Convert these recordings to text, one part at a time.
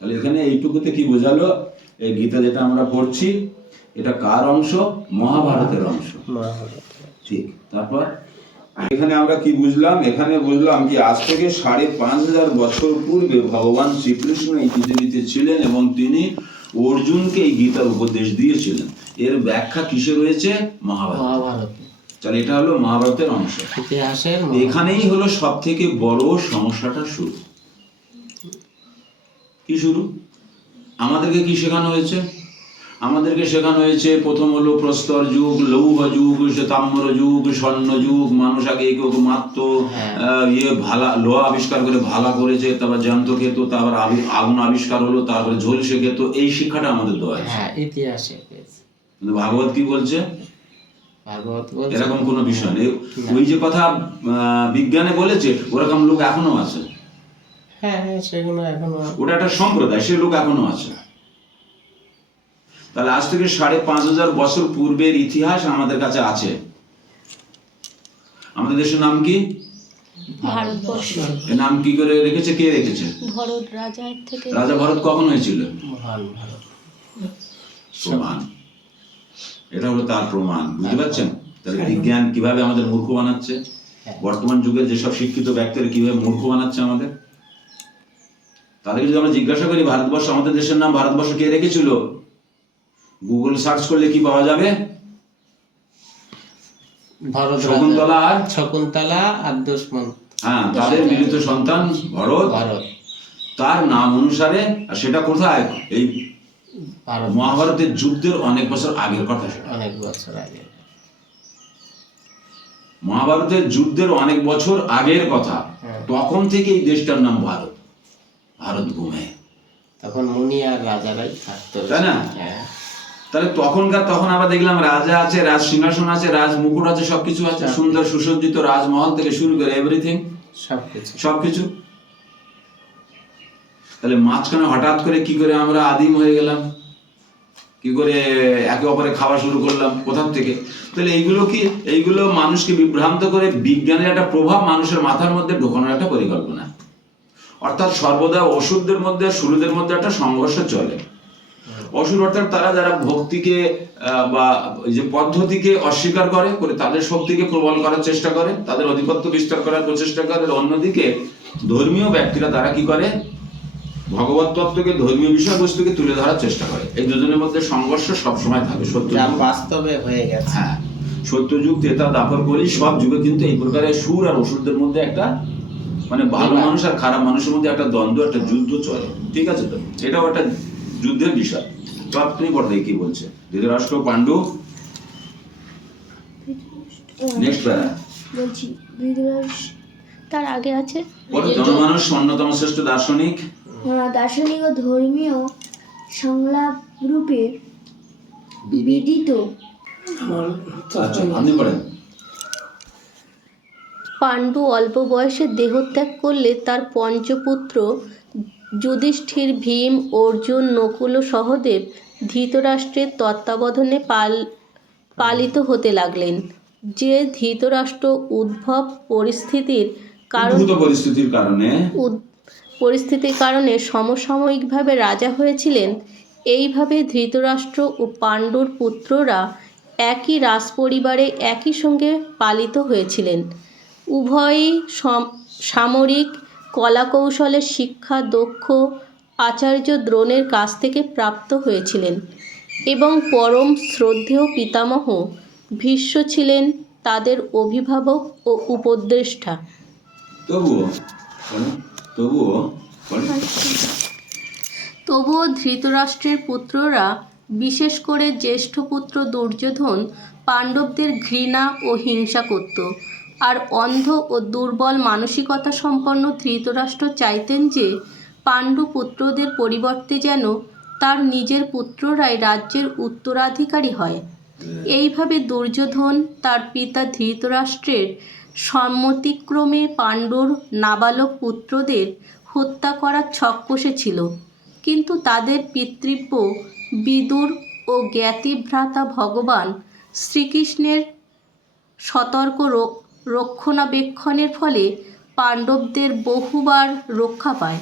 তাহলে এখানে এইটুকুতে কি বোঝালো, এই গীতা যেটা আমরা পড়ছি এটা কার অংশ? মহাভারতের অংশ। ঠিক। তারপর এখানে আমরা কি বুঝলাম? এখানে বুঝলাম কি আজ থেকে ৫,৫০০ বছর পূর্বে ভগবান শ্রীকৃষ্ণ এই পৃথিবীতে ছিলেন এবং তিনি অর্জুনকে এই গীতার উপদেশ দিয়েছিলেন। এর ব্যাখ্যা কিসে রয়েছে? মহাভারত। তাহলে এটা হলো মহাভারতের অংশ। এখানেই হলো সব থেকে বড় সমস্যাটা শুরু। কি শুরু? আমাদেরকে কি শেখানো হয়েছে? আমাদেরকে শেখানো হয়েছে প্রথম হলো প্রস্তর যুগ, লৌহ যুগ, তাম্র যুগ, স্বর্ণ যুগ। মানুষ আগে কেউ মারত, লোহা আবিষ্কার করে ভালা করেছে, তারপর জ্যান্ত খেত, তারপর আগুন আবিষ্কার হলো, তারপরে ঝলসে খেত। এই শিক্ষাটা আমাদের দেওয়া আছে ইতিহাসে। কিন্তু ভাগবত কি বলছে? এরকম কোনো বিষয় নেই। ওই যে কথা বিজ্ঞানে বলেছে ওরকম লোক এখনো আছে। সেগুলো এখনো, ওটা একটা সম্প্রদায়, সে লোক এখনো আছে। তাহলে আজ থেকে ৫,৫০০ বছর পূর্বের ইতিহাস আমাদের কাছে আছে। আমাদের দেশের নাম কি? ভারতবর্ষ। এর নাম কি করে রেখেছে? কে রেখেছে? ভরত রাজার থেকে। রাজা ভরত কখন হয়েছিল? প্রমাণ। এটা হলো তার প্রমাণ। বুঝতে পারছেন? তাহলে বিজ্ঞান কিভাবে আমাদের মূর্খ বানাচ্ছে, বর্তমান যুগের যেসব শিক্ষিত ব্যক্তিরা কিভাবে মূর্খ বানাচ্ছে আমাদের। তাদেরকে যদি আমরা জিজ্ঞাসা করি ভারতবর্ষ, আমাদের দেশের নাম ভারতবর্ষ কে রেখেছিল, গুগল সার্চ করলে কি পাওয়া যাবে? শকুন্তলা আর দুষ্মন্ত। হ্যাঁ, তাদের মিলিত সন্তান ভরত। তার নাম অনুসারে। আর সেটা কোথায়? এই মহাভারতের যুদ্ধের অনেক বছর আগের কথা। অনেক বছর আগে, মহাভারতের যুদ্ধের অনেক বছর আগের কথা। তখন থেকে এই দেশটার নাম ভারত, ভারত ভূমি। তখন মুনি আর রাজারাই থাকতো, তাই না? তাহলে তখন আমরা দেখলাম রাজা আছে, রাজ সিংহাসন আছে, রাজ মুকুট আছে, সবকিছু আছে, সুন্দর সুসজ্জিত রাজমহল থেকে শুরু করে এভরিথিং, সবকিছু। তাহলে মাঝখানে হঠাৎ করে কি করে আমরা আদিম হয়ে গেলাম? কি করে একে অপরে খাওয়া শুরু করলাম? কোথা থেকে? তাহলে এইগুলো মানুষকে বিভ্রান্ত করে বিজ্ঞানের একটা প্রভাব মানুষের মাথার মধ্যে ঢোকানোর একটা পরিকল্পনা। অর্থাৎ সর্বদা অসুরদের মধ্যে সুরদের মধ্যে একটা সংঘর্ষ চলে। অসুর অর্থাৎ তারা যারা ভক্তিকে বা যে পদ্ধতিকে অস্বীকার করে তাদের শক্তিকে প্রবল করার চেষ্টা করে, তাদের আধিপত্য বিস্তার করার প্রচেষ্টা করে। অন্যদিকে ধর্মীয় ব্যক্তিরা তারা কি করে? ভগবত তত্ত্বকে, ধর্মীয় বিষয়বস্তুকে তুলে ধরার চেষ্টা করে। এই দুজনের মধ্যে সংঘর্ষ সবসময় থাকে। সত্যযুগ বাস্তবে হয়ে গেছে। হ্যাঁ, সত্যযুগ, ত্রেতা, দ্বাপর, কলি সব যুগে কিন্তু এই প্রকারের সুর আর অসুরদের মধ্যে একটা মানে ভালো মানুষ আর খারাপ মানুষের মধ্যে একটা দ্বন্দ্ব, একটা যুদ্ধ চলে। ঠিক আছে? তো এটাও একটা যুদ্ধের বিষয়। তো আপনি বলতে কি বলছে? ধৃতরাষ্ট্র, পাণ্ডু। নেক্সট প্যারা বলছি, ধৃতরাষ্ট্র তার আগে আছে জনমানুষ অন্যতম শ্রেষ্ঠ দার্শনিক। দার্শনিক ও ধর্মীয় সংলাপ রূপে বিদিত। আপনি পড়েন। পাণ্ডু অল্প বয়সে দেহত্যাগ করলে তার পঞ্চপুত্র যুধিষ্ঠির, ভীম, অর্জুন, নকুল ও সহদেব ধৃতরাষ্ট্রের তত্ত্বাবধানে পালিত হতে লাগলেন। যে ধৃতরাষ্ট্র উদ্ভব পরিস্থিতির কারণে সমসাময়িকভাবে রাজা হয়েছিলেন, এইভাবে ধৃতরাষ্ট্র ও পাণ্ডুর পুত্ররা একই রাজপরিবারে একই সঙ্গে পালিত হয়েছিলেন। উভয়ই সামরিক কলাকৌশলের শিক্ষা দক্ষ আচার্য দ্রোণের কাছ থেকে প্রাপ্ত হয়েছিলেন এবং পরম শ্রদ্ধেয় পিতামহ ভীষ্ম ছিলেন তাদের অভিভাবক ও উপদেষ্টা। তবুও ধৃতরাষ্ট্রের পুত্ররা, বিশেষ করে জ্যেষ্ঠ পুত্র দুর্যোধন, পাণ্ডবদের ঘৃণা ও হিংসা করত। আর অন্ধ ও দুর্বল মানসিকতা সম্পন্ন ধৃতরাষ্ট্র চাইতেন যে পাণ্ডু পুত্রদের পরিবর্তে যেন তার নিজের পুত্ররাই রাজ্যের উত্তরাধিকারী হয়। এইভাবে দুর্যোধন তার পিতা ধৃতরাষ্ট্রের সম্মতিক্রমে পাণ্ডুর নাবালক পুত্রদের হত্যা করার ছক কষেছিল। কিন্তু তাদের পিতৃব্য বিদুর ও জ্ঞাতিভ্রাতা ভগবান শ্রীকৃষ্ণের সতর্ক রক্ষণাবেক্ষণের ফলে পাণ্ডবদের বহুবার রক্ষা পায়।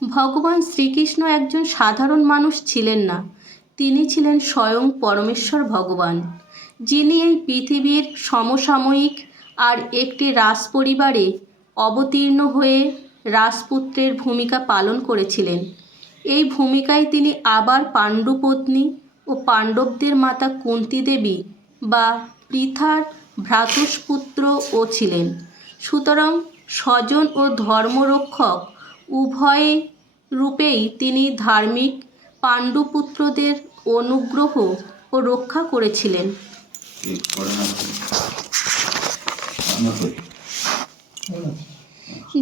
ভগবান শ্রীকৃষ্ণ একজন সাধারণ মানুষ ছিলেন না, তিনি ছিলেন স্বয়ং পরমেশ্বর ভগবান, যিনি এই পৃথিবীর সমসাময়িক আর একটি রাজপরিবারে অবতীর্ণ হয়ে রাজপুত্রের ভূমিকা পালন করেছিলেন। এই ভূমিকায় তিনি আবার পাণ্ডুপত্নী ও পাণ্ডবদের মাতা কুন্তী দেবী বা পৃথার ভ্রাতুষ্পুত্রও ছিলেন। সুতরাং স্বজন ও ধর্মরক্ষক উভয় রূপেই তিনি ধার্মিক পাণ্ডুপুত্রদের অনুগ্রহ ও রক্ষা করেছিলেন।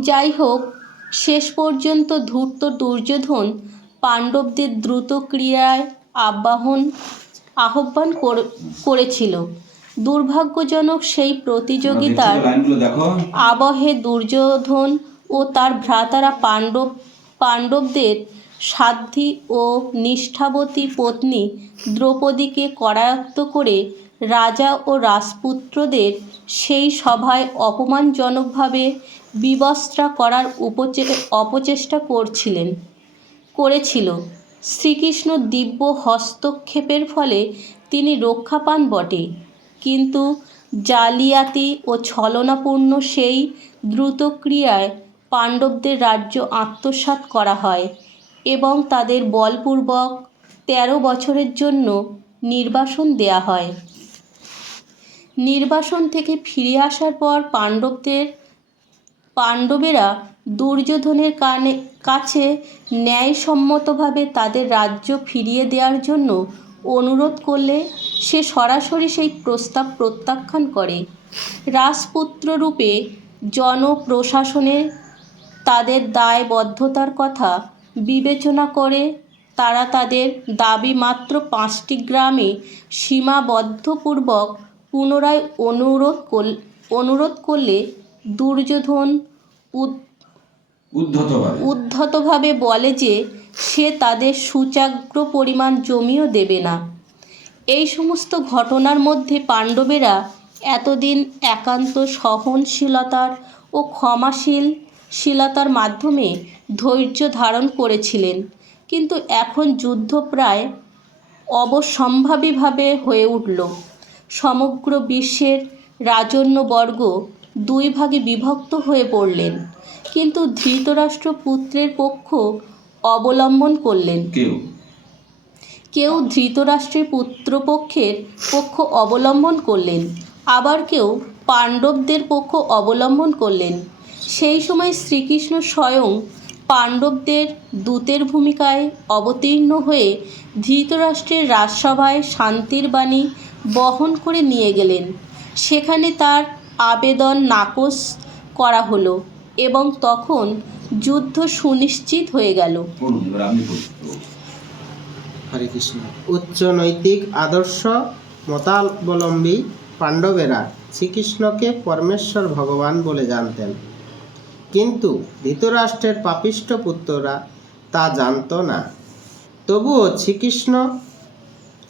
যাই হোক, শেষ পর্যন্ত ধূর্ত দুর্যোধন পাণ্ডবদের দ্রুত ক্রিয়ায় আহ্বান করেছিল। দুর্ভাগ্যজনক সেই প্রতিযোগিতার আবহে দুর্যোধন ও তার ভ্রাতারা পাণ্ডবদের সাধ্বী ও নিষ্ঠাবতী পত্নী দ্রৌপদীকে করায়ত্ত করে রাজা ও রাজপুত্রদের সেই সভায় অপমানজনকভাবে বিবস্ত্রা করার অপচেষ্টা করেছিল। শ্রীকৃষ্ণ দিব্য হস্তক্ষেপের ফলে তিনি রক্ষা পান বটে, কিন্তু জালিয়াতি ও ছলনাপূর্ণ সেই দ্রুত ক্রিয়ায় পাণ্ডবদের রাজ্য আত্মসাৎ করা হয় এবং তাদের বলপূর্বক 13 বছরের জন্য নির্বাসন দেয়া হয়। নির্বাসন থেকে ফিরে আসার পর পাণ্ডবেরা দুর্যোধনের কাছে ন্যায়সম্মতভাবে তাদের রাজ্য ফিরিয়ে দেওয়ার জন্য অনুরোধ করলে সে সরাসরি সেই প্রস্তাব প্রত্যাখ্যান করে। রাজপুত্ররূপে জনপ্রশাসনে তাদের দায়বদ্ধতার কথা বিবেচনা করে তারা তাদের দাবি মাত্র 5টি গ্রামে সীমাবদ্ধপূর্বক পুনরায় অনুরোধ করলে দুর্যোধন উদ্ধতভাবে বলে যে সে তাদের সূচাগ্র পরিমাণ জমিও দেবে না। এই সমস্ত ঘটনার মধ্যে পাণ্ডবেরা এতদিন একান্ত সহনশীলতার ও ক্ষমাশীলতার মাধ্যমে ধৈর্য ধারণ করেছিলেন, কিন্তু এখন যুদ্ধ প্রায় অবশ্যম্ভাবীভাবে হয়ে উঠল। সমগ্র বিশ্বের রাজন্যবর্গ 2 ভাগে বিভক্ত হয়ে পড়লেন, কিন্তু ধৃতরাষ্ট্র পুত্রের পক্ষ অবলম্বন করলেন। কেউ ধৃতরাষ্ট্রের পুত্রপক্ষের পক্ষ অবলম্বন করলেন, আবার কেউ পাণ্ডবদের পক্ষ অবলম্বন করলেন। সেই সময় শ্রীকৃষ্ণ স্বয়ং পাণ্ডবদের দূতের ভূমিকায় অবতীর্ণ হয়ে ধৃতরাষ্ট্রের রাজসভায় শান্তির বাণী বহন করে নিয়ে গেলেন। সেখানে তার আবেদন নাকচ করা হলো এবং তখন যুদ্ধ সুনিশ্চিত হয়ে গেল। হরে কৃষ্ণ। উচ্চ নৈতিক আদর্শ মতাবলম্বী পাণ্ডবেরা শ্রীকৃষ্ণকে পরমেশ্বর ভগবান বলে জানতেন, কিন্তু ধৃতরাষ্ট্রের পাপিষ্ঠ পুত্ররা তা জানত না। তবুও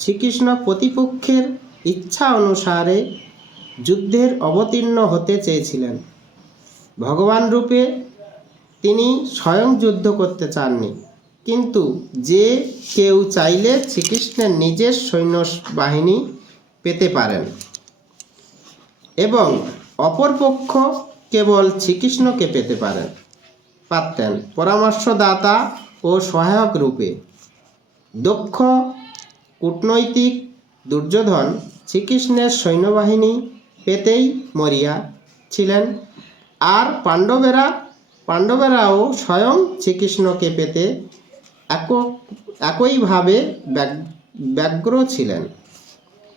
শ্রীকৃষ্ণ প্রতিপক্ষের ইচ্ছা অনুসারে যুদ্ধের অবতীর্ণ হতে চেয়েছিলেন। ভগবান রূপে তিনি স্বয়ং যুদ্ধ করতে চাননি, কিন্তু যে কেউ চাইলে শ্রীকৃষ্ণের নিজের সৈন্যবাহিনী পেতে পারেন এবং অপরপক্ষ কেবল শ্রীকৃষ্ণকে পেতে পারতেন পরামর্শদাতা ও সহায়ক রূপে। দক্ষ কূটনৈতিক দুর্যোধন শ্রীকৃষ্ণের সৈন্যবাহিনী পেতেই মরিয়া ছিলেন, আর পাণ্ডবেরাও স্বয়ং শ্রীকৃষ্ণকে পেতে একইভাবে ব্যগ্র ছিলেন।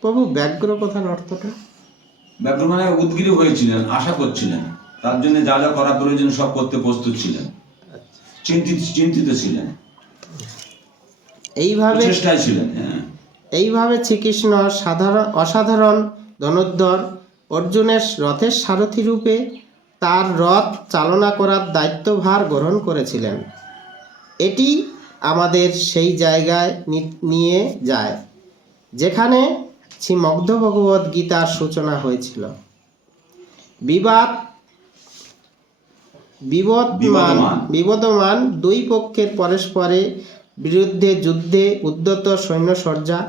প্রভু, ব্যগ্র কথার অর্থটা? ব্যগ্র মানে উদ্গ্রীব হয়েছিলেন, আশা করছিলেন, তার জন্য যা যা করা প্রয়োজন সব করতে প্রস্তুত ছিলেন, চিন্তিত ছিলেন, চেষ্টায় ছিলেন। এইভাবে শ্রীকৃষ্ণ অসাধারণ ধনুর্ধর অর্জুনের রথের সারথি রূপে তার রথ চালনা করার দায়িত্বভার গ্রহণ করেছিলেন। এটি আমাদের সেই জায়গায় নিয়ে যায় যেখানে শ্রীমদ্ ভগবদ গীতার সূচনা হয়েছিল। বিবদমান দুই পক্ষের পরস্পরে বিরুদ্ধে যুদ্ধে উদ্যত সৈন্যসজ্জা।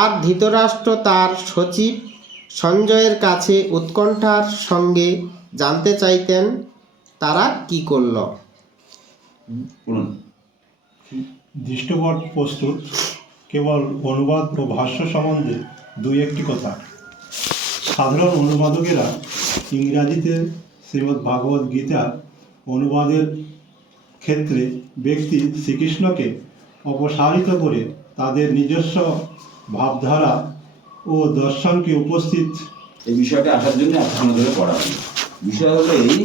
আর ধৃতরাষ্ট্র তার সচিব সঞ্জয়ের কাছে উৎকণ্ঠার সঙ্গে জানতে চাইতেন তারা কি করল। বলুন। দৃষ্টপট প্রস্তুত, কেবল অনুবাদ ও ভাষ্য সম্বন্ধে দুই একটি কথা। সাধারণ অনুবাদকেরা ইংরাজিতে শ্রীমদ্ ভাগবত গীতার অনুবাদের ক্ষেত্রে ব্যক্তি শ্রীকৃষ্ণকে অপসারিত করে তাদের নিজস্ব ভাবধারা ও দর্শনকে উপস্থিত। এই বিষয়টা আসার জন্য এত সময় ধরে পড়া হলো। বিষয় হলো এই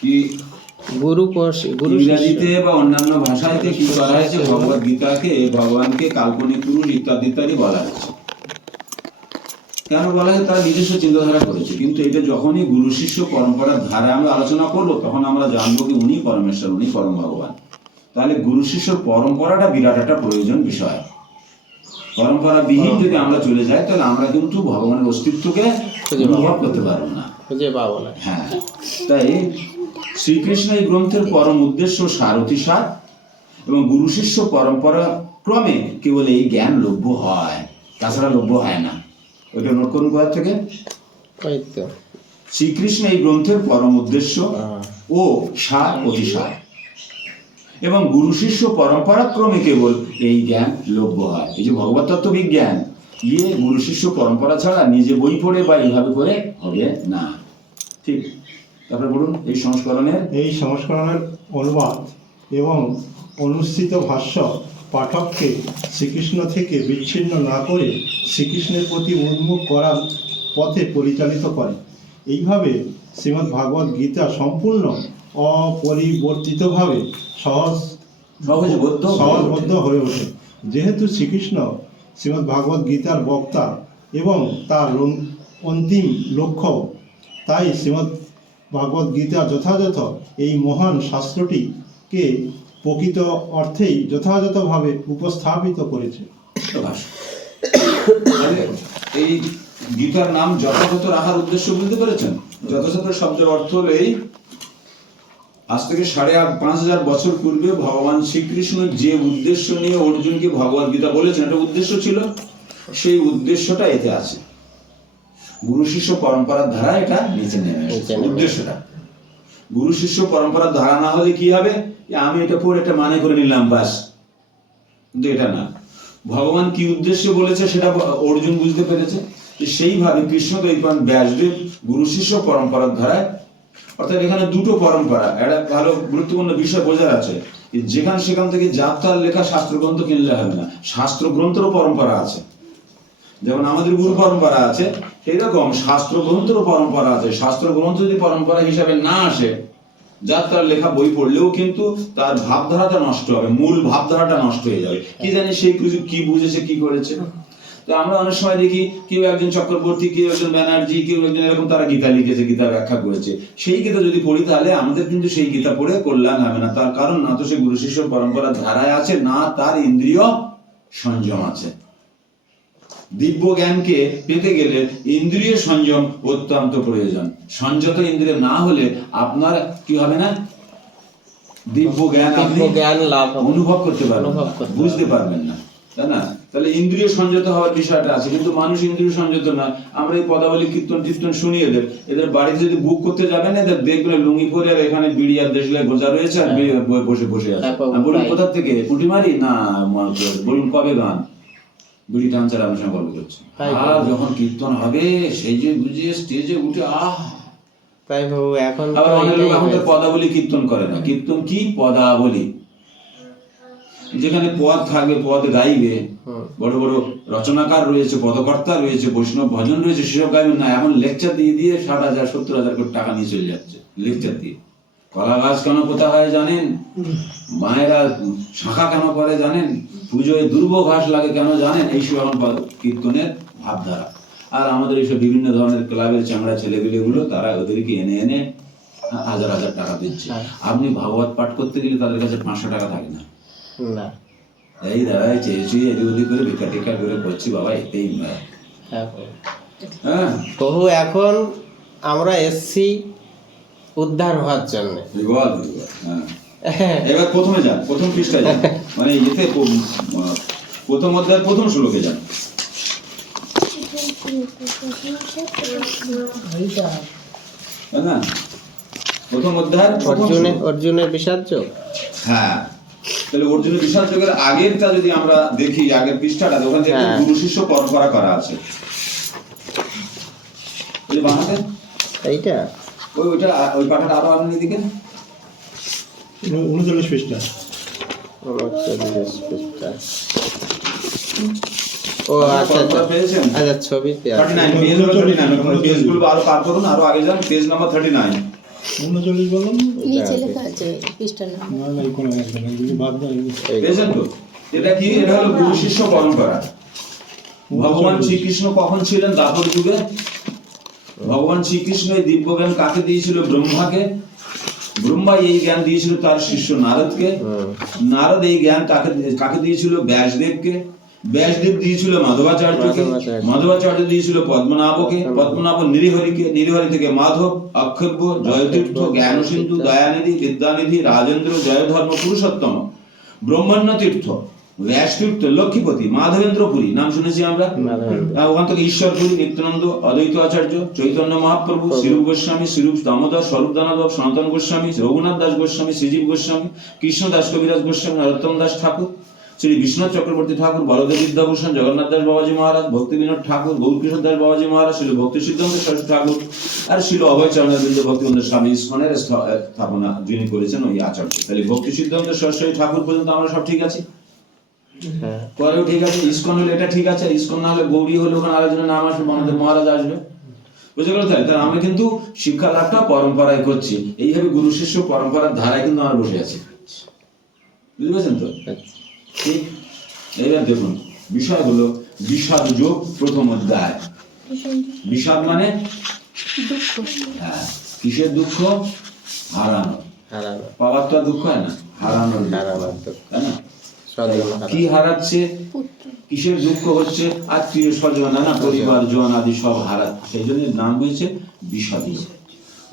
কি ইংরাজিতে বা অন্যান্য ভাষাতে কি করা হয়েছে, ভগবত গীতাকে ভগবানকে কাল্পনিক পুরুষ ইত্যাদি ইত্যাদি বলা হয়েছে। কেন বলা হয়? তারা নিজস্ব চিন্তাধারা করেছে। কিন্তু এটা যখনই গুরু শিষ্য পরম্পরার ধারা আমরা আলোচনা করবো, তখন আমরা জানবো কি উনি পরমেশ্বর, উনি পরম ভগবান। তাহলে গুরু শিষ্য পরম্পরাটা বিরাট একটা প্রয়োজন বিষয়। পরম্পরা বিহীন যদি আমরা চলে যাই, তাহলে আমরা কিন্তু ভগবানের অস্তিত্বকে অনুভব করতে পারবো না, খুঁজে পাবো না। হ্যাঁ, তাই শ্রীকৃষ্ণ এই গ্রন্থের পরম উদ্দেশ্য সারথি সার, এবং গুরু শিষ্য পরম্পরা ক্রমে কেবল এই জ্ঞান লভ্য হয়, তাছাড়া লভ্য হয় না। ওইটা নোট করুন কোথা থেকে। শ্রীকৃষ্ণ এই গ্রন্থের পরম উদ্দেশ্য ও সার অতিসার, এবং গুরু শিষ্য পরম্পরা ক্রমে কেবল এই জ্ঞান লভ্য হয়। এই যে ভগবত তত্ত্ব বিজ্ঞান, গুরু শিষ্য পরম্পরা ছাড়া নিজে বই পড়ে বা এইভাবে করে হবে না। ঠিক, তারপরে বলুন। এই সংস্করণের অনুবাদ এবং অনুসৃত ভাষ্য পাঠককে শ্রীকৃষ্ণ থেকে বিচ্ছিন্ন না করে শ্রীকৃষ্ণের প্রতি উন্মুখ করার পথে পরিচালিত করে। এইভাবে শ্রীমদ্ ভাগবত গীতা সম্পূর্ণ অপরিবর্তিতভাবে সহজবোধ্য হয়ে ওঠে। যেহেতু শ্রীকৃষ্ণ শ্রীমদ্ ভাগবত গীতার বক্তা এবং তার অন্তিম লক্ষ্য, তাই শ্রীমদ্ ভাগবত গীতা যথাযথ এই মহান শাস্ত্রটিকে প্রকৃত অর্থেই যথাযথভাবে উপস্থাপিত করেছে। এই গীতার নাম যথাযথ রাখার উদ্দেশ্য বুঝতে পেরেছেন? যথাযথ শব্দের অর্থ হলো এই, আজ থেকে 5,500 বছর পূর্বে ভগবান শ্রীকৃষ্ণ যে উদ্দেশ্য নিয়ে অর্জুনকে ভগবত গীতা বলেছেন, একটা উদ্দেশ্য ছিল, সেই উদ্দেশ্যটা এতে আছে। গুরু শিষ্য পরম্পরার ধারা এটা নিচে নেমে এসেছে। উদ্দেশ্যটা গুরু শিষ্য পরম্পরার ধারা না হলে কি হবে? আমি এটা পড়ে এটা মানে করে নিলাম বাস, কিন্তু এটা না। ভগবান কি উদ্দেশ্য বলেছে সেটা অর্জুন বুঝতে পেরেছে। সেইভাবে কৃষ্ণদ্বৈপায়ন ব্যাসদেব গুরু শিষ্য পরম্পরার ধারায়, অর্থাৎ এখানে দুটো পরম্পরা, একটা ভালো গুরুত্বপূর্ণ বিষয় বোঝার আছে। যেখানে সেখান থেকে যাত্রার লেখা শাস্ত্রগ্রন্থ কিনলে হবে না, শাস্ত্রগ্রন্থেরও পরম্পরা আছে। যেমন আমাদের গুরু পরম্পরা আছে, এরকম শাস্ত্রগ্রন্থেরও পরম্পরা আছে। শাস্ত্রগ্রন্থ যদি পরম্পরা হিসাবে না আসে, যাত্রার লেখা বই পড়লেও কিন্তু তার ভাবধারাটা নষ্ট হবে, মূল ভাবধারাটা নষ্ট হয়ে যাবে। কি জানি সেই কি বুঝেছে, কি করেছে। তো আমরা অনেক সময় দেখি কেউ একজন চক্রবর্তী, কেউ একজন ব্যানার্জি, কেউ একজন এরকম, তারা গীতা লিখেছে, গীতা ব্যাখ্যা করেছে। সেই গীতা যদি পড়ি, তাহলে আমাদের কিন্তু সেই গীতা পড়ে কল্যাণ হবে না। তার কারণ না তো সে গুরু শিষ্য পরম্পরার ধারায় আছে, না তার ইন্দ্রিয় সংযম আছে। দিব্য জ্ঞানকে পেতে গেলে ইন্দ্রিয় সংযম অত্যন্ত প্রয়োজন। সংযত ইন্দ্রিয় না হলে আপনার কি হবে না? দিব্য জ্ঞান লাভ অনুভব করতে পারবেন, বুঝতে পারবেন না, তাই না? তাহলে ইন্দ্রিয় সংযত হওয়ার বিষয়টা আছে, কিন্তু মানুষ ইন্দ্রিয় সংযত নয়। আমরা এই পদাবলী কীর্তন শুনি এদের বাড়িতে যদি বুক করতে যাবেন, এদের দেখবে লুঙ্গি পরে আর এখানে বিড়ি আর দেশলাই গোজা রয়েছে আর বসে আছে। বলুন কোথা থেকে পুঁটিমারি না, বলুন কবে গান বিড়ি টানচার আপনার সঙ্গে গল্প করছে। আর যখন কীর্তন হবে, সেই যে বুঝিয়ে স্টেজে উঠে তাই বাবু এখন আবার অনেক লোক এখন তো পদাবলী কীর্তন করে না। কীর্তন কি? পদাবলী। যেখানে পদ থাকবে, পদ গাইবে, বড় বড় রচনাকার রয়েছে, পদকর্তা রয়েছে, বৈষ্ণব ভজন রয়েছে, সেসব গাইবেন না। এখন লেকচার দিয়ে 60,000 70,000 করে টাকা নিয়ে চলে যাচ্ছে লেকচার দিয়ে। কলা গাছ কেন পোতা হয় জানেন? মায়েরা শাখা কেন করে জানেন? পুজোয় দুর্ব ঘাস লাগে কেন জানেন? এইসব এখন কীর্তনের ভাবধারা। আর আমাদের এইসব বিভিন্ন ধরনের ক্লাবের চামড়া ছেলেপিলেগুলো, তারা ওদেরকে এনে হাজার হাজার টাকা দিচ্ছে। আপনি ভাগবত পাঠ করতে গেলে তাদের কাছে 500 টাকা থাকে না। এই দাদা চেয়েছি এদিক ওদিক করে ভিক্ষা টিক্ষা করে করছি, বাবা এতেই নয়। বহু এখন আমরা এসছি উদ্ধার হওয়ার জন্য। বিগত হ্যাঁ। এবার প্রথমে যান, প্রথম পৃষ্ঠায় যান, মানে ইয়েতে প্রথম অধ্যায় প্রথম শ্লোকে যান। তাই না? প্রথম অধ্যায় প্রথম শ্লোক। অর্জুনের বিষাদ যোগ। হ্যাঁ, তাহলে অর্জুনের বিষাদ যোগের আগেরটা যদি আমরা দেখি, আগের পৃষ্ঠাটা, ওখানে দেখবেন হ্যাঁ। গুরু শিষ্য পরম্পরা করা আছে। ওই বানাতে এইটা ওইটা ওই পাঠাটা আরো আপনি দিকে 39 পৃষ্ঠা। 39 পৃষ্ঠা। ও আচ্ছা পরম্পরা পেয়েছেন? আচ্ছা, ছবিতে আছে। 39 পেজ হলো 39, পেজগুলো আরো পার করুন, আরো আগে যান, পেজ নাম্বার 39। 39 বলুন। নিচে লেখা আছে পৃষ্ঠার নাম। না না, এই কোনো আসবে না, এগুলি বাদ দাও। এই পেয়েছেন তো? এটা কি? এটা হলো গুরু শিষ্য পরম্পরা। ভগবান শ্রীকৃষ্ণ কখন ছিলেন? দ্বাপর যুগে। ভগবান শ্রীকৃষ্ণ এই দিব্যজ্ঞান কাকে দিয়েছিল? ব্রহ্মাকে। ব্রহ্মা এই জ্ঞান দিয়েছিল তার শিষ্য নারদকে। নারদ এই জ্ঞান কাকে দিয়েছিল? ব্যাসদেবকে। ব্যাসদেব দিয়েছিল মাধবাচার্যকে। মাধবাচার্য দিয়েছিল পদ্মনাভকে। পদ্মনাভ নৃহরিকে। নৃহরি থেকে মাধব, অক্ষব্য, জয়তীর্থ, জ্ঞানসিন্ধু, দয়ানিধি, বিদ্যানিধি, রাজেন্দ্র, জয়ধর্ম, পুরুষোত্তম, ব্রহ্মণ্য তীর্থ, ব্যাসতীর্থ, লক্ষ্মীপতি, মাধবেন্দ্রপুরী নাম শুনেছি আমরা। ওখান থেকে ঈশ্বরপুরী, নিত্যানন্দ, অদ্বৈত আচার্য, চৈতন্য মহাপ্রভু, শ্রীরূপ গোস্বামী, শ্রীরূপ দামোদর, স্বরূপ দানব, সনাতন গোস্বামী, রঘুনাথ দাস গোস্বামী, শ্রীজীব গোস্বামী, কৃষ্ণ দাস কবিরাজ গোস্বামী, নরোত্তম দাস ঠাকুর, শ্রী বিশ্বনাথ চক্রবর্তী ঠাকুর, বলদেব বিদ্যাভূষণ, জগন্নাথ দাস বাবাজি মহারাজ, ভক্তি বিনোদ ঠাকুর, গৌরকিশোর দাস বাবাজি মহারাজ, শ্রী ভক্তি সিদ্ধান্ত সরস্বতী ঠাকুর, আর শ্রী অভয় চরণারবিন্দ ভক্তিবন্ধু স্বামী ইস্কনের স্থাপনা যিনি করেছেন ওই আচার্য। তাহলে ভক্তি সিদ্ধান্ত সরস্বতী ঠাকুর পর্যন্ত আমরা সব ঠিক আছি। হ্যাঁ। পরেও ঠিক আছে, ইস্কন হলে এটা ঠিক আছে, ইস্কন না হলে গৌরী হলে ওখানে আলোচনা নাম আসবে, আমাদের মহারাজ আসবে। বুঝে গেল? তাই তাহলে আমরা কিন্তু শিক্ষা লাভটা পরম্পরায় করছি। এইভাবে গুরু শিষ্য পরম্পরার ধারায় কিন্তু আমরা বসে আছি। বুঝতে পারছেন তো? ঠিক। এইবার দেখুন, বিষয় হলো বিষাদ যোগ প্রথম অধ্যায়। বিষাদ মানে হ্যাঁ, কিসের দুঃখ? হারানো। হারানো। পাওয়ার তো আর দুঃখ হয় না, হারানোর দুঃখ। হারানোর দুঃখ। তাই না? স্বজন হারানো। কি হারাচ্ছে? কিসের দুঃখ হচ্ছে? আত্মীয় স্বজন, না পরিবার জন আদি সব হারাচ্ছে, সেই জন্য নাম হয়েছে বিষাদী।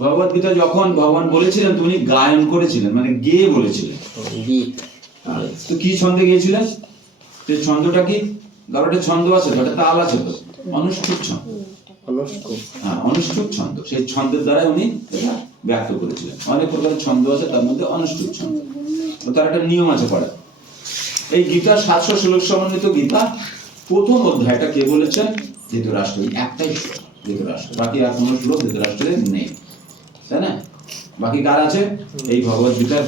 ভগবত গীতা যখন ভগবান বলেছিলেন, উনি গায়ন করেছিলেন, মানে গেয়ে বলেছিলেন। গীত। তো কি ছন্দে গিয়েছিলেন? সেই ছন্দটা কি? গারোটা ছন্দ আছে, ওটা তাল আছে তো, অনুষ্ঠুপ ছন্দ। হ্যাঁ, অনুষ্ঠুপ ছন্দ। সেই ছন্দের দ্বারা উনি এটা ব্যক্ত করেছিলেন। অনেক প্রকারের ছন্দ আছে, তার মধ্যে অনুষ্ঠুপ ছন্দ। তো তার একটা নিয়ম আছে পড়া। এই গীতা 700 শ্লোক সমন্বিত গীতা, প্রথম অধ্যায়টা কে বলেছেন? ধৃতরাষ্ট্র। একটাই শ্লোক ধৃতরাষ্ট্র, বাকি আর কোনো শ্লোক ধৃতরাষ্ট্রের নেই, তাই না? বাকি কার আছে? এই ভগবত গীতার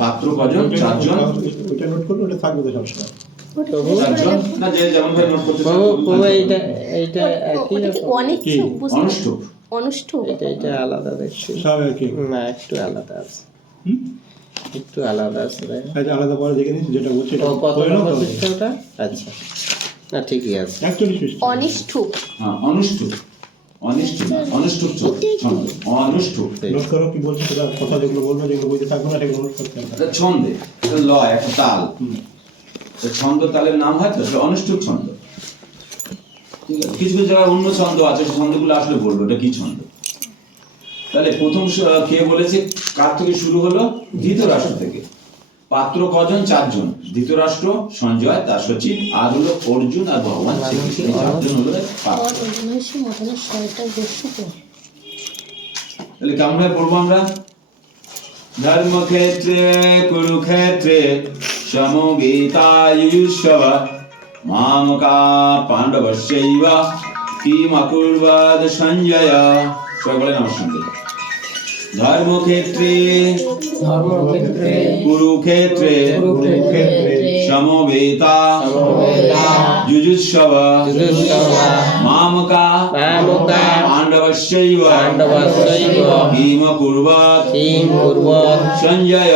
পাত্র কজন? 4 জন। ওটা নোট করুন, ওটা থাকবে তো সবসময়। 4 জন না, যে যেমন ভাই নোট করতে চান। এইটা এইটা একই রকম। অনুষ্ঠুপ। অনুষ্ঠুপ। এটা আলাদা দেখছি। সব একই। না, একটু আলাদা আছে। হুম? একটু আলাদা আছে। আচ্ছা, আলাদা পরে দেখে নিন যেটা বলছে এটা। ও কত করে নাও নম্বর তবে। পৃষ্ঠা ওটা? আচ্ছা, না ঠিকই আছে। 41 পৃষ্ঠা। অনিষ্ঠুপ। হ্যাঁ, অনুষ্ঠুপ। অনুষ্ঠুপ না, অনুষ্ঠুপ ছন্দ। অনুষ্ঠুপ নোট করো কি বলছে, সেটা কথা যেগুলো বলবো, যেগুলো বইতে থাকবে না সেগুলো নোট করতে হবে। এটা ছন্দে, এটা লয়, একটা তাল। তো ছন্দ তালের নাম হয় তো, সেটা অনুষ্ঠুপ ছন্দ। ঠিক আছে? কিছু কিছু জায়গায় অন্য ছন্দ আছে, সেই ছন্দগুলো আসলে বলবো এটা কি ছন্দ। তাহলে প্রথম কে বলেছে? কার থেকে শুরু হলো? ধৃতরাষ্ট্র থেকে। পাত্র কজন? 4 জন। ধৃতরাষ্ট্র, সঞ্জয়, তার সচিব, আর হলো অর্জুন আর ভগবান শ্রীকৃষ্ণ। এই 4 জন হলো পাত্র। তাহলে কেমন ভাবে পড়বো আমরা? ধর্মক্ষেত্রে কুরুক্ষেত্রে সমবেতায়ুষ্যব মামকা পাণ্ডবস্যৈব কিমকুর্বদ সঞ্জয়। সকলে আমার সঙ্গে। ধর্মক্ষেত্রে কুরুক্ষেত্রে সমবেতা যুজুৎসব মামকা পাণ্ডবস্যৈব কিমকুর্বদ সঞ্জয়।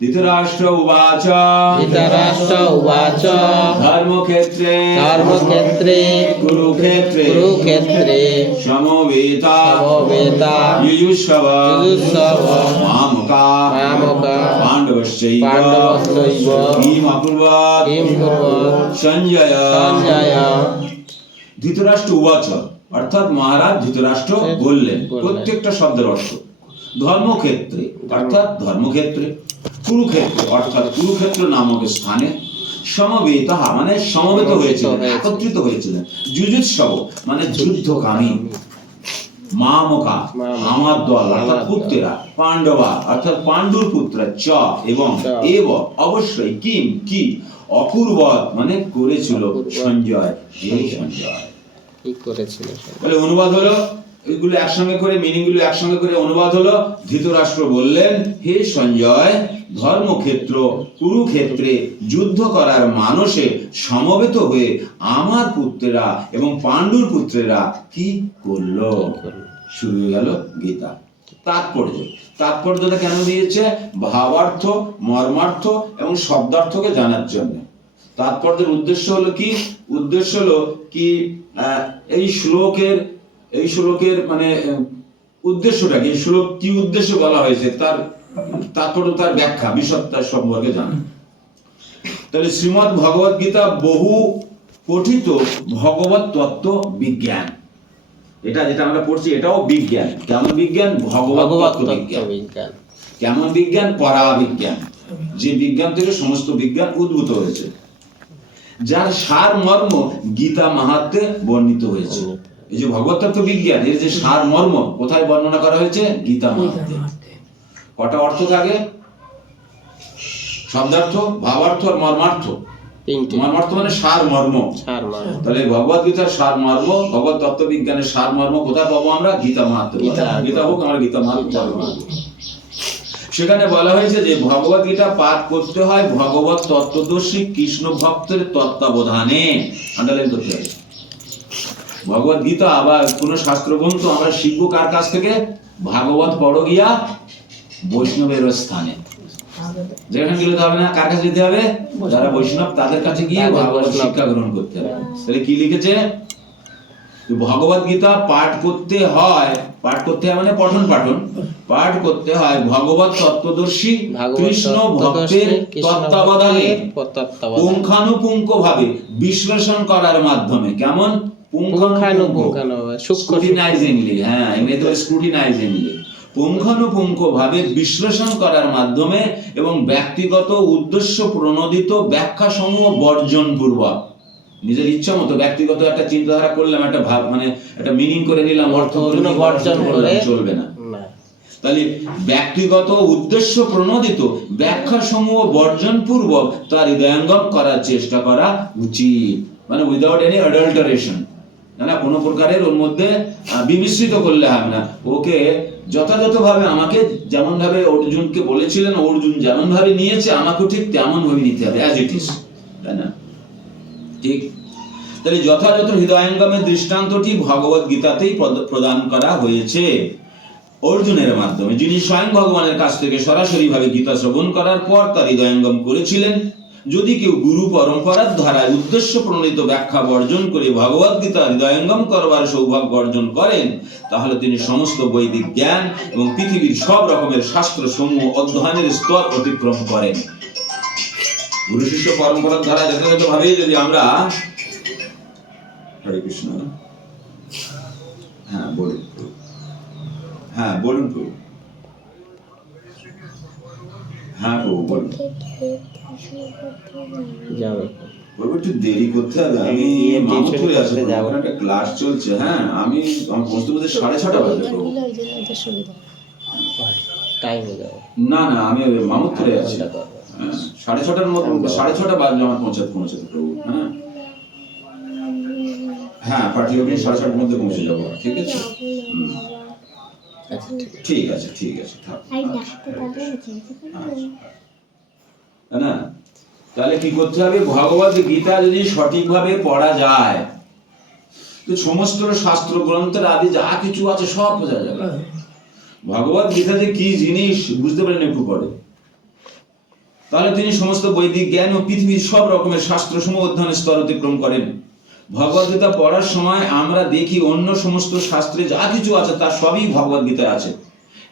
ধৃতরাষ্ট্র উবাচ ধর্মক্ষেত্রে কুরুক্ষেত্রে সমবেতা যুজুৎসব মামকা পাণ্ডবস্যৈব কিমকুর্বদ সঞ্জয়। ধৃতরাষ্ট্র উবাচ, অর্থাৎ মহারাজ ধৃতরাষ্ট্র বললেন, প্রত্যেকটা শব্দের অর্থ। ধর্মক্ষেত্রে অর্থাৎ ধর্মক্ষেত্রে, কুরুক্ষেত্রে অর্থাৎ কুরুক্ষেত্র নামক স্থানে, সমবেত মানে সমবেত হয়েছিলেন, একত্রিত হয়েছিলেন, যুযুৎসব মানে যুদ্ধকামী, মামকা আমার দল অর্থাৎ পুত্রেরা, পাণ্ডবা অর্থাৎ পাণ্ডুর পুত্র, চ এবং এব অবশ্যই, কিম কি, অপূর্বত মানে করেছিল, সঞ্জয় এই সঞ্জয় কি করেছিল। তাহলে অনুবাদ হলো, এগুলো একসঙ্গে করে মিনিং গুলো একসঙ্গে করে অনুবাদ হলো, ধৃতরাষ্ট্র বললেন, হে সঞ্জয়, ধর্মক্ষেত্র কুরুক্ষেত্রে যুদ্ধ করার মানসে সমবেত হয়ে আমার পুত্রেরা এবং পাণ্ডুর পুত্রেরা কি করলো। শুরু হয়ে গেল গীতা। তাৎপর্যটা কেন দিয়েছে? ভাবার্থ, মর্মার্থ এবং শব্দার্থকে জানার জন্য। তাৎপর্যের উদ্দেশ্য হলো কি? উদ্দেশ্য হলো কি এই শ্লোকের মানে উদ্দেশ্যটা কি, এই শ্লোক কি উদ্দেশ্য বলা হয়েছে, তার তাৎপর্য, তার ব্যাখ্যা, বিশদটা সম্পর্কে জানা। তাহলে শ্রীমদ্ ভগবত গীতা বহু পঠিত ভগবত তত্ত্ব বিজ্ঞান। এটা যেটা আমরা পড়ছি এটাও বিজ্ঞান। কেমন বিজ্ঞান? ভগবত তত্ত্ব বিজ্ঞান। কেমন বিজ্ঞান? পরা বিজ্ঞান, যে বিজ্ঞান থেকে সমস্ত বিজ্ঞান উদ্ভূত হয়েছে, যার সার মর্ম গীতা মাহাত্ম্যে বর্ণিত হয়েছে। এই যে ভগবত তত্ত্ব বিজ্ঞান, এর যে সার মর্ম কোথায় বর্ণনা করা হয়েছে? গীতা মাহাত্ম্যে। কটা অর্থ থাকে? শব্দার্থ, ভাবার্থ আর মর্মার্থ। মর্মার্থ মানে সার মর্ম। তাহলে ভগবত গীতার সার মর্ম, ভগবত তত্ত্ব বিজ্ঞানের সার মর্ম কোথায় পাবো আমরা? গীতা মাহাত্ম্যে। গীতা হোক আমরা গীতা মাহাত্ম্যে। সেখানে বলা হয়েছে যে ভগবত গীতা পাঠ করতে হয় ভগবত তত্ত্বদর্শী কৃষ্ণ ভক্তের তত্ত্বাবধানে। আন্ডারলাইন করতে হবে। ভগবত গীতা আবার কোন শাস্ত্র গ্রন্থ আমরা শিখবো কার কাছ থেকে? ভাগবত পড়ো গিয়া বৈষ্ণবের স্থানে। যেখানে গেলে হবে না, কার কাছে যেতে হবে? যারা বৈষ্ণব তাদের কাছে গিয়ে ভাগবত শিক্ষা গ্রহণ করতে হবে। তাহলে কি লিখেছে? ভগবত গীতা পাঠ করতে হয় মানে পঠন পাঠন, পাঠ করতে হয় ভগবত তত্ত্বদর্শী কৃষ্ণ ভক্তের তত্ত্বাবধানে, পুঙ্খানুপুঙ্খ ভাবে বিশ্লেষণ করার মাধ্যমে। কেমন? স্ক্রুটিনাইজিংলি, হ্যাঁ ইংরেজিতে স্ক্রুটিনাইজিংলি, পুঙ্খানুপুঙ্খ ভাবে বিশ্লেষণ করার মাধ্যমে এবং ব্যক্তিগত উদ্দেশ্য প্রণোদিত ব্যাখ্যা সমূহ বর্জন পূর্বক। নিজের ইচ্ছা মতো ব্যক্তিগত একটা চিন্তাধারা করলাম, একটা ভাব মানে একটা মিনিং করে নিলাম, অর্থ বর্জন করলে চলবে না। তাহলে ব্যক্তিগত উদ্দেশ্য প্রণোদিত ব্যাখ্যা সমূহ বর্জন পূর্বক তার হৃদয়ঙ্গম করার চেষ্টা করা উচিত, মানে উইদাউট এনি অ্যাডাল্টারেশন, না কোনো প্রকারের ওর মধ্যে বিমিশ্রিত করলে হবে না। ওকে যথাযথভাবে, আমাকে যেমন ভাবে অর্জুনকে বলেছিলেন, অর্জুন যেমন ভাবে নিয়েছে আমাকেও ঠিক তেমন ভাবে নিতে হবে, অ্যাজ ইট ইজ, তাই না? ঠিক। তাহলে যথাযথ হৃদয়ঙ্গমের দৃষ্টান্তটি ভগবত গীতাতেই প্রদান করা হয়েছে অর্জুনের মাধ্যমে, যিনি স্বয়ং ভগবানের কাছ থেকে সরাসরি ভাবে গীতা শ্রবণ করার পর তার হৃদয়ঙ্গম করেছিলেন। যদি কেউ গুরু পরম্পরার ধারায় উদ্দেশ্য প্রণীত ব্যাখ্যা বর্জন করে ভগবত গীতা হৃদয়ঙ্গম করবার সৌভাগ্য অর্জন করেন, তাহলে তিনি সমস্ত বৈদিক জ্ঞান এবং পৃথিবীর সব রকমের শাস্ত্র সমূহ অধ্যয়নের স্তর অতিক্রম করেন। গুরু শিষ্য পরম্পরার ধারা যথাযথ ভাবে যদি আমরা, হরে কৃষ্ণ, হ্যাঁ বলুন, হ্যাঁ বলুন, হ্যাঁ বলুন, একটু দেরি করতে হবে, আমি মামুদপুরে আছি, একটা ক্লাস চলছে। হ্যাঁ আমি বসতে বসতে 6:30 বাজে প্রভু। না আমি মামুদপুরে আছি, 6:30টার মধ্যে, 6:30 বাজে আমার পৌঁছাতে প্রভু। হ্যাঁ হ্যাঁ পার্টি অফিস 6:30টার মধ্যে পৌঁছে যাবো, ঠিক আছে? ঠিক আছে, ঠিক আছে, থাক না। তাহলে কি করতে হবে? ভগবত গীতা যদি সঠিকভাবে পড়া যায় তো সমস্ত শাস্ত্র গ্রন্থের আদি যা কিছু আছে সব বোঝা যাবে। ভগবত গীতা যে কি জিনিস বুঝতে পারেন একটু পরে, তাহলে তিনি সমস্ত বৈদিক জ্ঞান ও পৃথিবীর সব রকমের শাস্ত্র সমূহ অধ্যয়নের স্তর অতিক্রম করেন। ভগবত গীতা পড়ার সময় আমরা দেখি অন্য সমস্ত শাস্ত্রে যা কিছু আছে তার সবই ভগবত গীতায় আছে।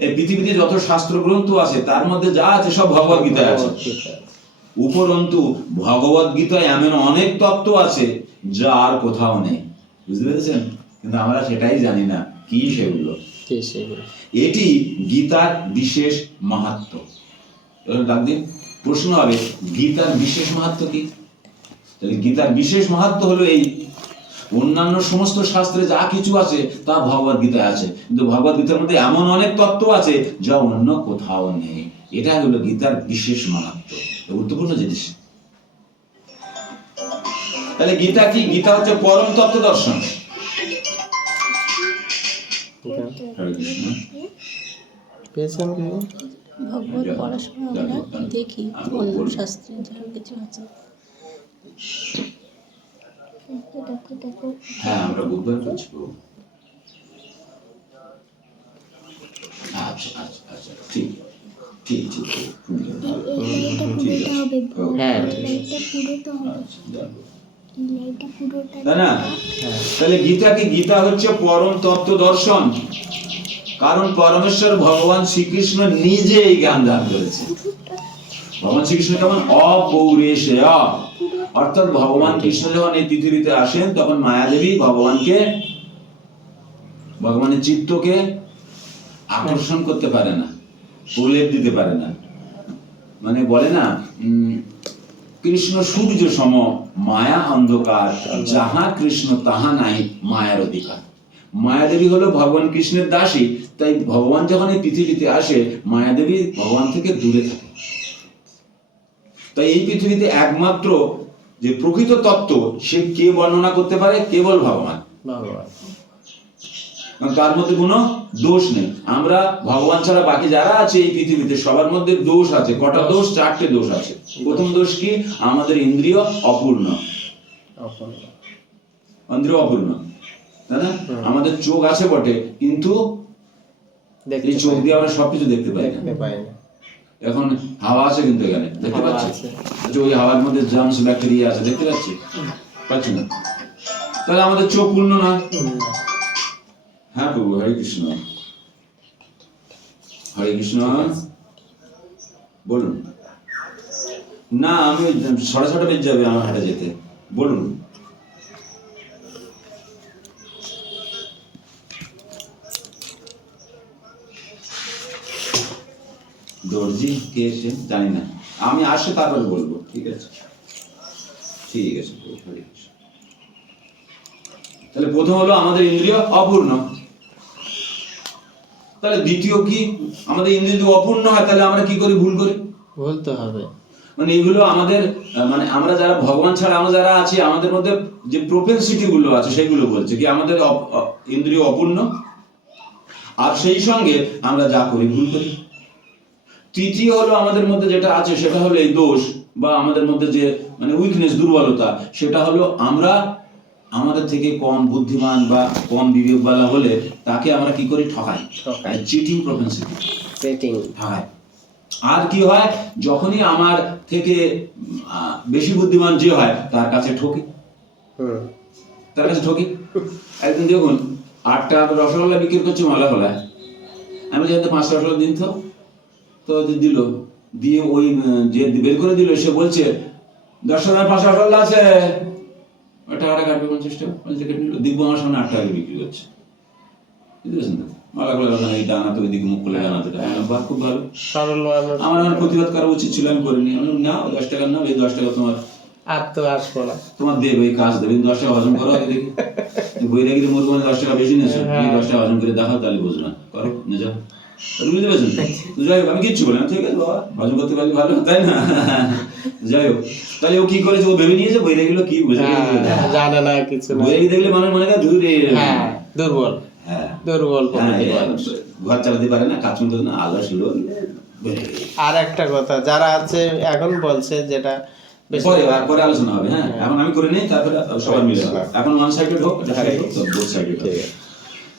এই পৃথিবীতে যত শাস্ত্র গ্রন্থ আছে তার মধ্যে যা আছে সব ভগবত গীতায় আছে। উপরন্তু ভগবত গীতায় এমন অনেক তত্ত্ব আছে যা আর কোথাও নেই। বুঝতে পেরেছেন? কিন্তু আমরা সেটাই জানি না কি সেগুলো। কি সেগুলো? এটি গীতার বিশেষ মাহাত্ম্য। এবার ডাক দিন, প্রশ্ন হবে গীতার বিশেষ মাহাত্ম্য কি? তাহলে গীতার বিশেষ মাহাত্ম্য হলো এই, অন্যান্য সমস্ত শাস্ত্রে যা কিছু আছে তা ভগবদ গীতায় আছে, কিন্তু ভগবদ গীতার মধ্যে এমন অনেক তত্ত্ব আছে যা অন্য কোথাও নেই। এটা হলো গীতার বিশেষ মাহাত্ম্য, গুরুত্বপূর্ণ জিনিস। তাহলে গীতা কি? গীতা হচ্ছে পরম তত্ত্ব দর্শন। হরে কৃষ্ণ। পেয়েছেন কি? ভগবত পড়ার সময় আমরা দেখি অন্য শাস্ত্রে যা কিছু আছে। হ্যাঁ, আমরা বুধবার করছি। আচ্ছা আচ্ছা আচ্ছা, ঠিক ঠিক ঠিক হ্যাঁ, তাই না? তাহলে গীতা কি? গীতা হচ্ছে পরম তত্ত্ব দর্শন, কারণ পরমেশ্বর ভগবান শ্রীকৃষ্ণ নিজে এই জ্ঞান দান করেছে। ভগবান শ্রীকৃষ্ণ কেমন? অপৌরেশেয়, অর্থাৎ ভগবান কৃষ্ণ যখন এই পৃথিবীতে আসেন তখন মায়াদেবী ভগবানের চিত্তকে আকর্ষণ করতে পারে না, প্রলেপ দিতে পারে না। মানে বলে না, কৃষ্ণ সূর্য সম, মায়া অন্ধকার, যাহা কৃষ্ণ তাহা নাই মায়ার অধিকার। মায়াদেবী হলো ভগবান কৃষ্ণের দাসী, তাই ভগবান যখন এই পৃথিবীতে আসে মায়াদেবী ভগবান থেকে দূরে থাকে। তাই এই পৃথিবীতে একমাত্র যে প্রকৃত তত্ত্ব সে কে বর্ণনা করতে পারে? কেবল ভগবান। ভগবান। তার মধ্যে কোনো দোষ নেই। আমরা ভগবান ছাড়া বাকি যারা আছে এই পৃথিবীতে সবার মধ্যে দোষ আছে। কটা দোষ? 4টে দোষ আছে। প্রথম দোষ কি? আমাদের ইন্দ্রিয় অপূর্ণ। ইন্দ্রিয় অপূর্ণ, তাই না? আমাদের চোখ আছে বটে, কিন্তু এই চোখ দিয়ে আমরা সবকিছু দেখতে পাই না। এখন হাওয়া আছে কিন্তু এখানে দেখতে পাচ্ছি, ওই হাওয়ার মধ্যে জার্মস ব্যাকটেরিয়া আছে, দেখতে পাচ্ছি? পাচ্ছি না। তাহলে আমাদের চোখ পূর্ণ না। হ্যাঁ প্রভু, হরে কৃষ্ণ। হরে কৃষ্ণ, বলুন না। আমি 6:30 বেজে যাবে আমার হাটে যেতে। বলুন। দর্জি কে এসে জানি না, আমি আসে তারপরে বলবো। ঠিক আছে, ঠিক আছে প্রভু, হরে কৃষ্ণ। তাহলে প্রথম হলো আমাদের ইন্দ্রিয় অপূর্ণ। তাহলে দ্বিতীয় কি? আমাদের ইন্দ্রিয় যদি অপূর্ণ হয় তাহলে আমরা কি করি? ভুল করি। বলতে হবে মানে এগুলো আমাদের, মানে আমরা যারা ভগবান ছাড়া আমরা যারা আছি আমাদের মধ্যে যে প্রপেন্সিটি গুলো আছে সেগুলো বলছে কি আমাদের ইন্দ্রিয় অপূর্ণ, আর সেই সঙ্গে আমরা যা করি ভুল করি। তৃতীয় হলো আমাদের মধ্যে যেটা আছে সেটা হলো এই দোষ, বা আমাদের মধ্যে যে মানে উইকনেস, দুর্বলতা, সেটা হলো আমরা আমাদের থেকে কম বুদ্ধিমান বা কম বিবেকবালা হলে তাকে আমরা কি করি? ঠকাই। Cheating propensity, ঠকাই। আর কি হয়? যখনই আমার থেকে বেশি বুদ্ধিমান যে হয় তার কাছে ঠকি, তার কাছে ঠকি। একদিন দেখুন 8 টাকা রসগোল্লা বিক্রি করছি মালা খোলায়, আমি যেহেতু 5 রসগোল্লা দিন তো দিল, দিয়ে ওই যে বের করে দিল সে বলছে 10 টাকায় 5 রসগোল্লা আছে, ওই টাকাটা কাটবে 50 টাকা, 50 টাকা নিল। দিব্য আমার সামনে 8 টাকা বিক্রি করছে, বুঝতে পারছেন তো? মালা খোলা এই ডানাতে ওইদিকে মুখ খুলে ডানাতে, বাহ খুব ভালো। আমার প্রতিবাদ করা উচিত ছিল, আমি করিনি। আমি না 10 টাকা না, এই 10 টাকা তোমার আর তো আসবো না, তোমার দেবে, এই কাজ দেবে, 10 টাকা হজম করো আগে দেখি। বৈরাগীর মুরগ 10 টাকা বেশি নেছো, 10 টাকা হজম করে দেখাও, তাহলে বুঝবে না, করো নিয়ে যাও। বুঝতে পারছেন? যাই হোক, আমি কিচ্ছু বলি না, ঠিক আছে বাবা, হজম করতে পারলে ভালো, তাই না? যাই হোক, তাহলে ও কি করেছে? ও ভেবে নিয়েছে বৈরাগীগুলো কি বুঝে জানে না কিছু। বৈরাগী দেখলে মানুষ মনে করে দূরে দুর্বল, দুর্বল, ঘর চালাতে পারে না, কাজ করতে না, আল্লাহ শুরু। আর একটা কথা যারা আছে এখন বলছে, যেটা পরে আলোচনা হবে। হ্যাঁ, এখন আমি করে নিই, তারপরে সবাই মিলে এখন ওয়ান সাইডেড হোক, বোথ সাইডেড হোক।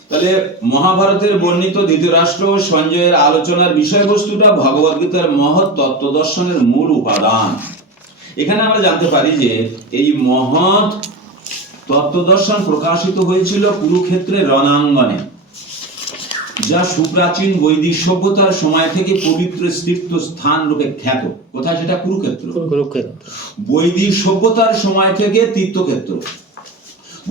তাহলে মহাভারতের বর্ণিত ধৃতরাষ্ট্র ও সঞ্জয়ের আলোচনার বিষয়বস্তুটা ভগবদ্গীতার মহৎ তত্ত্ব দর্শনের মূল উপাদান। এখানে আমরা জানতে পারি যে এই মহৎ তত্ত্ব দর্শন প্রকাশিত হয়েছিল কুরুক্ষেত্রের রণাঙ্গনে, যা সুপ্রাচীন বৈদিক সভ্যতার সময় থেকে পবিত্র তীর্থ স্থান রূপে খ্যাত। কোথায় সেটা? কুরুক্ষেত্র। কুরুক্ষেত্র বৈদিক সভ্যতার সময় থেকে তীর্থক্ষেত্র।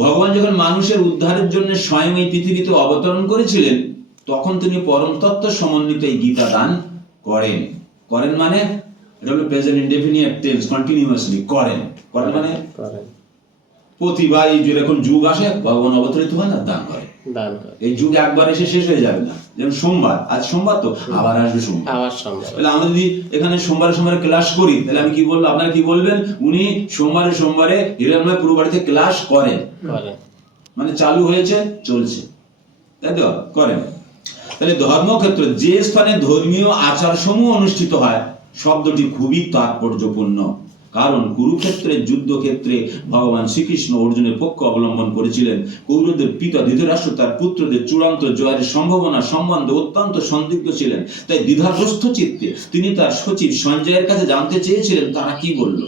ভগবান যখন মানুষের উদ্ধারের জন্য স্বয়ং এই পৃথিবীতে অবতরণ করেছিলেন, তখন তিনি পরম তত্ত্ব সমন্বিত এই গীতা দান করেন। করেন মানে এটা হলো প্রেজেন্ট ইনডেফিনিট টেন্স, কন্টিনিউয়াসলি করেন। করেন মানে করেন, প্রতিবার এই যেরকম যুগ আসে ভগবান অবতরিত হন আর দান করে। দান করেন। এই যুগ একবার এসে শেষ হয়ে যাবে না। যেমন সোমবার, আজ সোমবার তো আবার আসবে সোমবার। আবার সম্ভব। তাহলে আমরা যদি এখানে সোমবারে ক্লাস করি, তাহলে আমি কি বলবো, আপনারা কি বলবেন? উনি সোমবারে হিরণময় পুরো বাড়িতে ক্লাস করেন, করেন। মানে চালু হয়েছে, চলছে, তাই তো করেন। তাহলে ধর্মক্ষেত্র যে স্থানে ধর্মীয় আচার সমূহ অনুষ্ঠিত হয়, শব্দটি খুবই তাৎপর্যপূর্ণ। কারণ কুরুক্ষেত্রের যুদ্ধক্ষেত্রে ভগবান শ্রীকৃষ্ণ অর্জুনের পক্ষ অবলম্বন করেছিলেন। কৌরবদের পিতা ধৃতরাষ্ট্র তার পুত্রদের চূড়ান্ত জয়ের সম্ভাবনা সম্বন্ধে অত্যন্ত সন্দিগ্ধ ছিলেন। তাই দ্বিধাগ্রস্ত চিত্তে তিনি তার সচিব সঞ্জয়ের কাছে জানতে চেয়েছিলেন তারা কি বলল।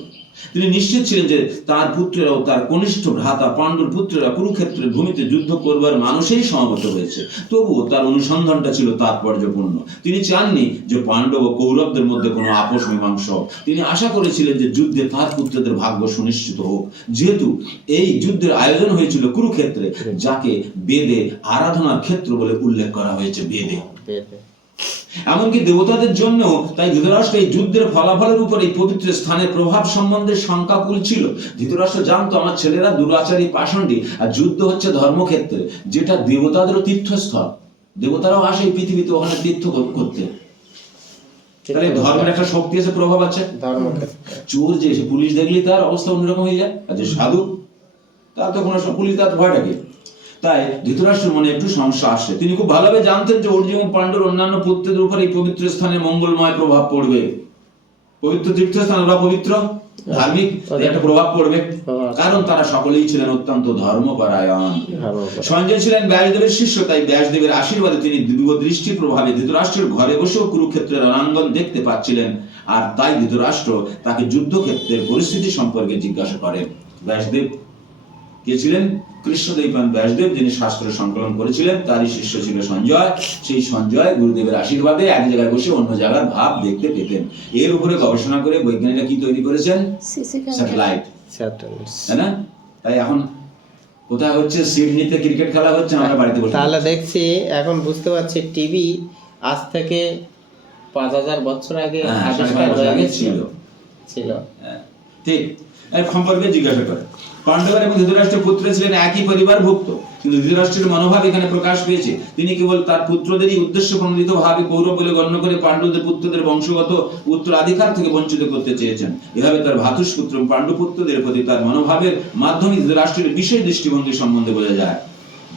তিনি নিশ্চিত ছিলেন যে তার পুত্রেরাও তার কনিষ্ঠ ভ্রাতা পাণ্ডুর পুত্রেরা কুরুক্ষেত্রের ভূমিতে যুদ্ধ করবার মানুষেই সমবেত হয়েছে। তবুও তার অনুসন্ধানটা ছিল তাৎপর্যপূর্ণ। তিনি চাননি যে পাণ্ডব ও কৌরবদের মধ্যে কোনো আপোষ মীমাংসা হোক। তিনি আশা করেছিলেন যে যুদ্ধে তার পুত্রদের ভাগ্য সুনিশ্চিত হোক। যেহেতু এই যুদ্ধের আয়োজন হয়েছিল কুরুক্ষেত্রে, যাকে বেদে আরাধনার ক্ষেত্র বলে উল্লেখ করা হয়েছে, বেদে। এমনকি দেবতাদের জন্য তাই ধৃতরাষ্ট্র এই যুদ্ধের ফলাফলের উপর এই পবিত্র স্থানের প্রভাব সম্বন্ধে শঙ্কাকুল ছিল। ধৃতরাষ্ট্র জানতো আমার ছেলেরা দুরাচারী পাষণ্ডী, আর যুদ্ধ হচ্ছে ধর্মক্ষেত্রে, যেটা দেবতাদেরও তীর্থস্থল। দেবতারাও আসে এই পৃথিবীতে ওখানে তীর্থ করতে। তাহলে ধর্মের একটা শক্তি আছে, প্রভাব আছে। চোর যে এসে পুলিশ দেখলে তার অবস্থা অন্যরকম হয়ে যায়, আর যে সাধু তার তো কোনো পুলিশ তার ভয়টাকে। তাই ধৃতরাষ্ট্রের মনে একটু সমস্যা আসে। তিনি খুব ভালোভাবে জানতেন যে অর্জুন ও পাণ্ডুর অন্যান্য পুত্রদের উপর এই পবিত্র স্থানে মঙ্গলময় প্রভাব পড়বে। পবিত্র তীর্থস্থান বা পবিত্র ধার্মিক একটা প্রভাব পড়বে, কারণ তারা সকলেই ছিলেন অত্যন্ত ধর্মপরায়ণ। সঞ্জয় ছিলেন ব্যাসদেবের শিষ্য, তাই ব্যাসদেবের আশীর্বাদে তিনি দিব্য দৃষ্টি প্রভাবে ধৃতরাষ্ট্রের ঘরে বসেও কুরুক্ষেত্রের রণাঙ্গন দেখতে পাচ্ছিলেন। আর তাই ধৃতরাষ্ট্র তাকে যুদ্ধক্ষেত্রের পরিস্থিতি সম্পর্কে জিজ্ঞাসা করেন। ব্যাসদেব কে ছিলেন? কৃষ্ণদ্বৈপায়ন ব্যাসদেব, যিনি শাস্ত্র সংকলন করেছিলেন, তারই শিষ্য ছিল সঞ্জয়। সেই সঞ্জয় গুরুদেবের আশীর্বাদে এক জায়গায় বসে অন্য জায়গার ভাব দেখতে পেতেন। এর উপরে গবেষণা করে বৈজ্ঞানিকরা কি তৈরি করেছেন? স্যাটেলাইট, তাই না? তাই এখন কোথায় হচ্ছে, সিডনিতে ক্রিকেট খেলা হচ্ছে, আমরা বাড়িতে বসে। তাহলে দেখছি এখন বুঝতে পারছি টিভি আজ থেকে 5000 বছর আগে আবিষ্কার হয়েছিল। ঠিক এর সম্পর্কে জিজ্ঞাসা করে। পাণ্ডবের এবং ধৃতরাষ্ট্রের পুত্র ছিলেন একই পরিবারভুক্ত, কিন্তু ধৃতরাষ্ট্রের মনোভাব এখানে প্রকাশ পেয়েছে। তিনি কেবল তার পুত্রদেরই উদ্দেশ্য প্রণোদিত ভাবে কৌরব বলে গণ্য করে পাণ্ডবদের পুত্রদের বংশগত উত্তরাধিকার থেকে বঞ্চিত করতে চেয়েছেন। এভাবে তার ভ্রাতুষ্পুত্র পাণ্ডু পুত্রদের প্রতি তার মনোভাবের মাধ্যমে ধৃতরাষ্ট্রের বিশেষ দৃষ্টিভঙ্গি সম্বন্ধে বোঝা যায়।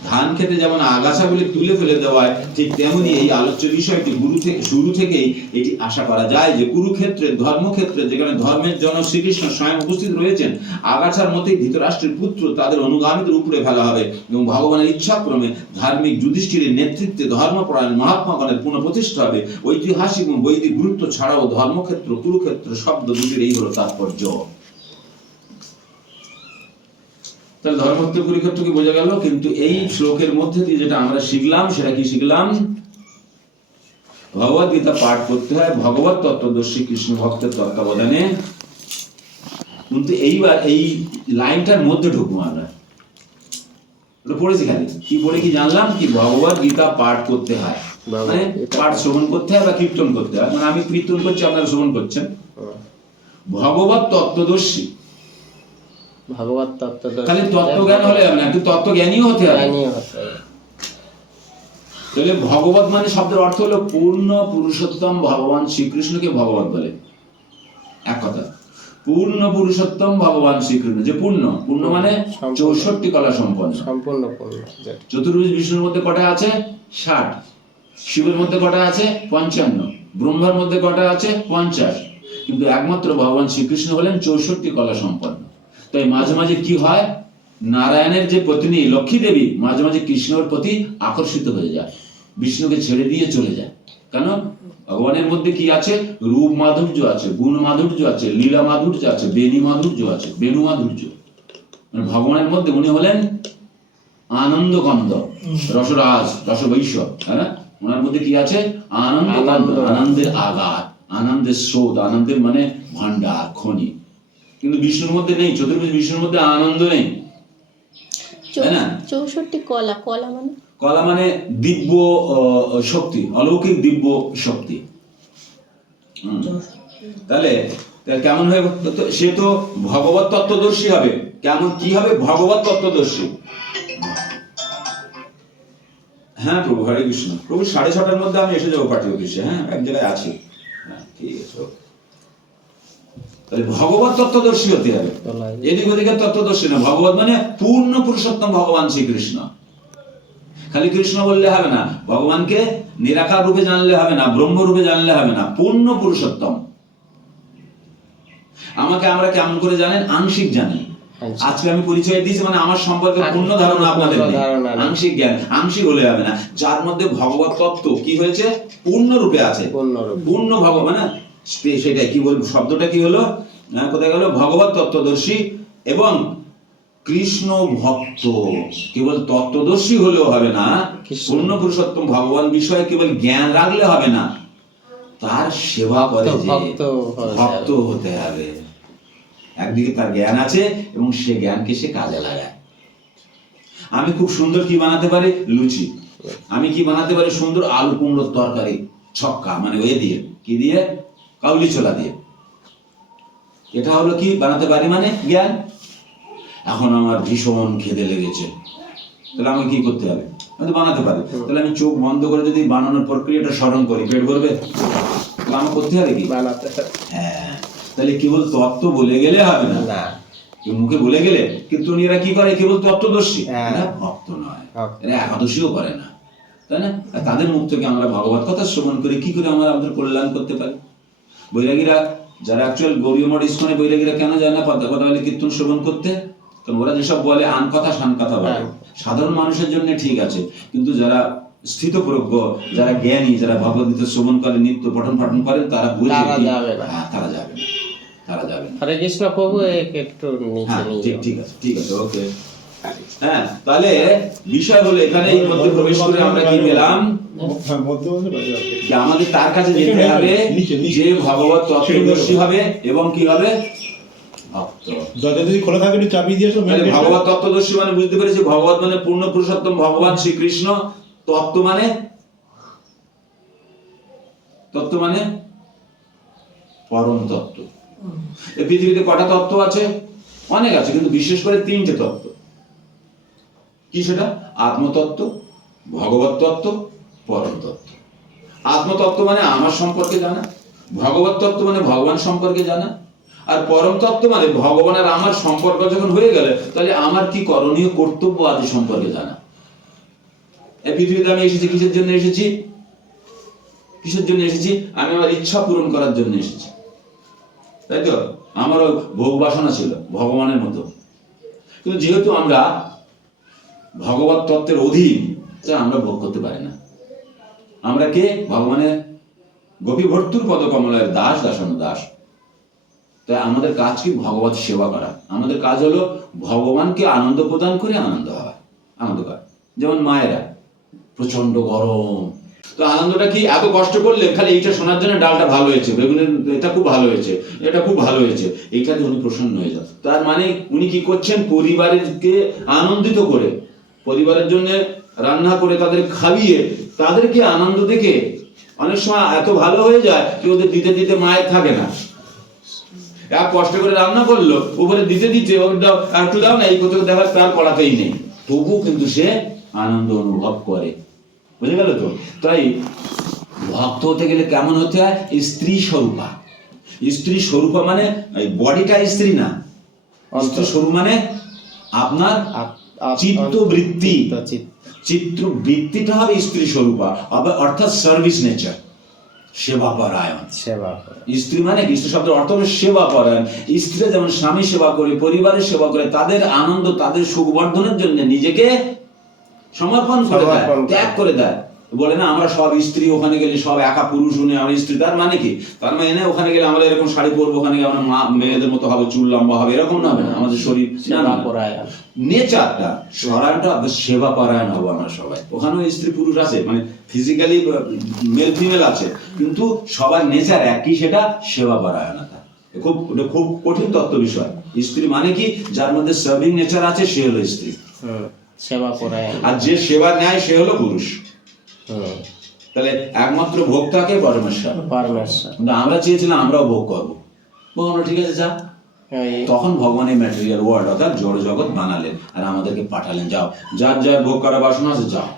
ধান খেতে যেমন আগাছাগুলি তুলে ফেলে দেওয়ায়, ঠিক তেমনি এই আলোচ্য বিষয়টি শুরু থেকেই এটি আশা করা যায় যে কুরুক্ষেত্রের ধর্মক্ষেত্রে, যেখানে ধর্মের জনক শ্রীকৃষ্ণ স্বয়ং উপস্থিত রয়েছেন, আগাছার মতোই ধৃতরাষ্ট্রের পুত্র তাদের অনুগামীদের উপরে ফেলা হবে এবং ভগবানের ইচ্ছাক্রমে ধার্মিক যুধিষ্ঠিরের নেতৃত্বে ধর্মপরায়ণ মহাত্মাগণের পুনঃপ্রতিষ্ঠা হবে। ঐতিহাসিক এবং বৈদিক গুরুত্ব ছাড়াও ধর্মক্ষেত্র কুরুক্ষেত্র শব্দ দুটির এই হলো তাৎপর্য। তাহলে ধর্মক্ষেত্র কুরুক্ষেত্র কি বোঝা গেল? কিন্তু এই শ্লোকের মধ্যে দিয়ে যেটা আমরা শিখলাম, সেটা কি শিখলাম? ভগবদ গীতা পাঠ করতে হয় ভগবত তত্ত্বদর্শী কৃষ্ণ ভক্তের তত্ত্বাবধানে। কিন্তু এইবার এই লাইনটার মধ্যে ঢুকবো আমরা। পড়েছি খালি কি পড়ে কি জানলাম কি ভগবদ গীতা পাঠ করতে হয়, মানে পাঠ শ্রবণ করতে হয় বা কীর্তন করতে হয়। মানে আমি কীর্তন করছি, আপনারা শ্রবণ করছেন। ভগবত তত্ত্বদর্শী, ভগবত তত্ত্বদর্শী, খালি তত্ত্বজ্ঞান হলে হবে না, একটু তত্ত্বজ্ঞানীও হতে হবে। তাহলে ভগবত মানে শব্দের অর্থ হলো পূর্ণ পুরুষোত্তম ভগবান শ্রীকৃষ্ণকে ভগবত বলে। এক কথা, পূর্ণ পুরুষোত্তম ভগবান শ্রীকৃষ্ণ, যে পূর্ণ, পূর্ণ মানে 64 কলা সম্পন্ন, সম্পূর্ণ পূর্ণ। চতুর্ভুজ বিষ্ণুর মধ্যে কটা আছে? 60। শিবের মধ্যে কটা আছে? 55। ব্রহ্মার মধ্যে কটা আছে? 50। কিন্তু একমাত্র ভগবান শ্রীকৃষ্ণ হলেন 64 কলা সম্পন্ন। তাই মাঝে মাঝে কি হয়, নারায়ণের যে পত্নী লক্ষ্মী দেবী মাঝে মাঝে কৃষ্ণের প্রতি আকর্ষিত হয়ে যায়, বিষ্ণুকে ছেড়ে দিয়ে চলে যায়। কেন? ভগবানের মধ্যে কি আছে? রূপ মাধুর্য আছে, গুণ মাধুর্য আছে, লীলা মাধুর্য আছে, বেণী মাধুর্য আছে, বেণু মাধুর্য। মানে ভগবানের মধ্যে উনি হলেন আনন্দ কন্দ, রসরাজ, রসবৈশ্য। হ্যাঁ, ওনার মধ্যে কি আছে? আনন্দ কন্দ, আনন্দের আগার, আনন্দের স্রোত, আনন্দের মানে ভান্ডার, খনি। কিন্তু বিষ্ণুর মধ্যে নেই, চতুর্ভুজ বিষ্ণুর মধ্যে আনন্দ নেই। তাই না? 64 কলা, কলা মানে কলা মানে দিব্য শক্তি, অলৌকিক দিব্য শক্তি। তাহলে কেমন হবে? সে তো ভগবত তত্ত্বদর্শী হবে। কেমন কি হবে? ভগবত তত্ত্বদর্শী। হ্যাঁ প্রভু, হরে কৃষ্ণ। প্রভু 6:30টার মধ্যে আমি এসে যাবো পার্টি অফিসে। হ্যাঁ, এক জায়গায় আছি। হ্যাঁ, ঠিক আছে। তাহলে ভগবত তত্ত্বদর্শী হতে হবে, এদিক ওদিকের তত্ত্বদর্শী না। ভগবত মানে পূর্ণ পুরুষোত্তম ভগবান শ্রীকৃষ্ণ। খালি কৃষ্ণ বললে হবে না, ভগবানকে নিরাকার রূপে জানলে হবে না, ব্রহ্ম রূপে জানলে হবে না, পূর্ণ পুরুষোত্তম। আমাকে আমরা কেমন করে জানেন? আংশিক জানেন। আজকে আমি পরিচয় দিয়েছি মানে আমার সম্পর্কে পূর্ণ ধারণা আপনাদের নেই, আংশিক জ্ঞান। আংশিক হলে হবে না, যার মধ্যে ভগবত তত্ত্ব কি হয়েছে? পূর্ণ রূপে আছে, পূর্ণ ভগবান। মানে সেটাই কি বলবো, শব্দটা কি হলো, কোথায় গেল? ভগবত তত্ত্বদর্শী এবং কৃষ্ণ ভক্ত। কেবল তত্ত্বদর্শী হলেও হবে না, পূর্ণ পুরুষোত্তম ভগবান বিষয়ে কেবল জ্ঞান রাখলে হবে না, তার সেবা করে যে ভক্ত হতে হবে। একদিকে তার জ্ঞান আছে এবং সে জ্ঞানকে সে কাজে লাগায়। আমি খুব সুন্দর কি বানাতে পারি? লুচি। আমি কি বানাতে পারি? সুন্দর আলু কুমড়োর তরকারি, ছক্কা, মানে ওই দিয়ে কি দিয়ে? কাউলি ছোলা দিয়ে। এটা হলো কি বানাতে পারি? মানে জ্ঞান। এখন আমার ভীষণ খিদে লেগেছে, তাহলে আমাকে কি করতে হবে? আমি বানাতে পারি। তাহলে আমি চোখ বন্ধ করে যদি বানানোর প্রক্রিয়াটা স্মরণ করি, পেট ভরবে? তাহলে আমার করতে হবে কি? বানাতে হবে। হ্যাঁ, তাহলে কেবল তত্ত্ব বলে গেলে হবে না, মুখে বলে গেলে। কিন্তু এরা কি করে? কেবল তত্ত্বদর্শী, ভক্ত নয়, এরা একাদশীও করে না, তাই না? তাদের মুখ থেকে আমরা ভগবত কথা শ্রবণ করে কি করে আমরা আমাদের কল্যাণ করতে পারি? বৈরাগীরা যারা অ্যাকচুয়াল গৌরীয় মঠ ইস্কনে, বৈরাগীরা কেন যায় না পদ্মাবলী কীর্তন শ্রবণ করতে? কারণ ওরা যেসব বলে আন কথা শান কথা বলে, সাধারণ মানুষের জন্য ঠিক আছে, কিন্তু যারা স্থিতপ্রজ্ঞ, যারা জ্ঞানী, যারা ভগবদ্গীতা শ্রবণ করে, নিত্য পঠন পাঠন করেন, তারা বুঝে যাবে না, তারা যাবে না, তারা যাবে না। হরে কৃষ্ণ প্রভু, একটু নিচে নিয়ে ঠিক আছে, ঠিক আছে, ওকে। হ্যাঁ, তাহলে বিষয় হলো এখানে এই মধ্যে প্রবেশ করে আমরা কি পেলাম? যে আমাদের তার কাছে যেতে হবে যে ভগবত তত্ত্বদর্শী হবে এবং কি হবে? ভক্ত। যদি খোলা থাকে একটু চাবি দিয়ে আসো। ভগবত তত্ত্বদর্শী মানে বুঝতে পেরেছি, ভগবত মানে পূর্ণ পুরুষোত্তম ভগবান শ্রীকৃষ্ণ। তত্ত্ব মানে, তত্ত্ব মানে পরম তত্ত্ব। এই পৃথিবীতে কটা তত্ত্ব আছে? অনেক আছে, কিন্তু বিশেষ করে 3টে তত্ত্ব। কি সেটা? আত্মতত্ত্ব, ভগবত তত্ত্ব, পরম তত্ত্ব। আত্মতত্ত্ব মানে আমার সম্পর্কে জানা, ভগবত তত্ত্ব মানে ভগবান সম্পর্কে জানা, আর পরম তত্ত্ব মানে ভগবান আর আমার সম্পর্ক যখন হয়ে গেলে তাহলে আমার কি করণীয় কর্তব্য আদি সম্পর্কে জানা। এই পৃথিবীতে আমি এসেছি কিসের জন্য এসেছি? কিসের জন্য এসেছি? আমি আমার ইচ্ছা পূরণ করার জন্য এসেছি, তাই তো? আমারও ভোগ বাসনা ছিল ভগবানের মতো, কিন্তু যেহেতু আমরা ভগবত তত্ত্বের অধীন, আমরা ভোগ করতে পারি না। আমরা কে? ভগবানের গোপী ভর্তুর পদকমলের দাস, দাসানু দাস। তাই আমাদের কাজ কি? ভগবত সেবা করা। আমাদের কাজ হলো ভগবানকে আনন্দ প্রদান করে আনন্দ হয়, আনন্দ করা। যেমন মায়েরা, প্রচন্ড গরম, তো আনন্দটা কি? এত কষ্ট করলে খালি এইটা শোনার জন্য ডালটা ভালো হয়েছে, বেগুনের এটা খুব ভালো হয়েছে, এটা খুব ভালো হয়েছে, এইটাতে উনি প্রসন্ন হয়ে যান। তার মানে উনি কি করছেন? পরিবারকে আনন্দিত করে, পরিবারের জন্য রান্না করে তাদের খাইয়ে তাদেরকে আনন্দ দেখে অনেক সময় এত ভালো হয়ে যায় যে ওদের দিতে দিতে মায়ের থাকে না। এক কষ্ট করে রান্না করলো, উপরে দিতে দিতে একটু দাও না, এই কোথাও দেখার তার করাতেই নেই, তবু কিন্তু সে আনন্দ অনুভব করে। বুঝে গেল তো? তাই ভক্ত হতে গেলে কেমন হতে হয়? স্ত্রী স্বরূপা। স্ত্রী স্বরূপা মানে বডিটা স্ত্রী না, স্ত্রী স্বরূপ মানে আপনার চিত্তবৃত্তি, চিত্তবৃত্তিটা হবে স্ত্রী স্বরূপা, অর্থাৎ সার্ভিস নেচার, সেবা পরায়ণ। স্ত্রী মানে কি? স্ত্রী শব্দের অর্থ হলো সেবা পরায়ণ। স্ত্রী যেমন স্বামী সেবা করে, পরিবারের সেবা করে, তাদের আনন্দ, তাদের সুখ বর্ধনের জন্য নিজেকে সমর্পণ করে দেয়, ত্যাগ করে দেয়। বলে না আমরা সব স্ত্রী ওখানে গেলে সব একা পুরুষ উনি আমার স্ত্রী, তার মানে কি? তার মানে ওখানে গেলে আমরা এরকম শাড়ি পরবো, ওখানে গেলে আমরা মেয়েদের মতো হবে, চুল লম্বা হবে, এরকম না হবে না, আমাদের শরীর নেচারটা সরায়ণটা সেবা পরায়ণ হবো আমরা সবাই। ওখানেও স্ত্রী পুরুষ আছে, মানে ফিজিক্যালি মেল ফিমেল আছে, কিন্তু সবার নেচার একই, সেটা সেবা পরায়ণতা। খুব কঠিন তত্ত্ব বিষয়। স্ত্রী মানে কি? যার মধ্যে সার্ভিং নেচার আছে সে হলো স্ত্রী। সেবা পরায়ণ। আর যে সেবা নেয় সে হলো পুরুষ। হুম, তাহলে একমাত্র ভোক্তাকে পরমেশ্বর। পরমেশ্বর। কিন্তু আমরা চেয়েছিলাম আমরাও ভোগ করবো, ভগবান ঠিক আছে যা। ওই তখন ভগবান এই ম্যাটেরিয়াল ওয়ার্ল্ড অর্থাৎ জড় জগৎ বানালেন আর আমাদেরকে পাঠালেন, যাও যার যার ভোগ করা বাসনা আছে যাও।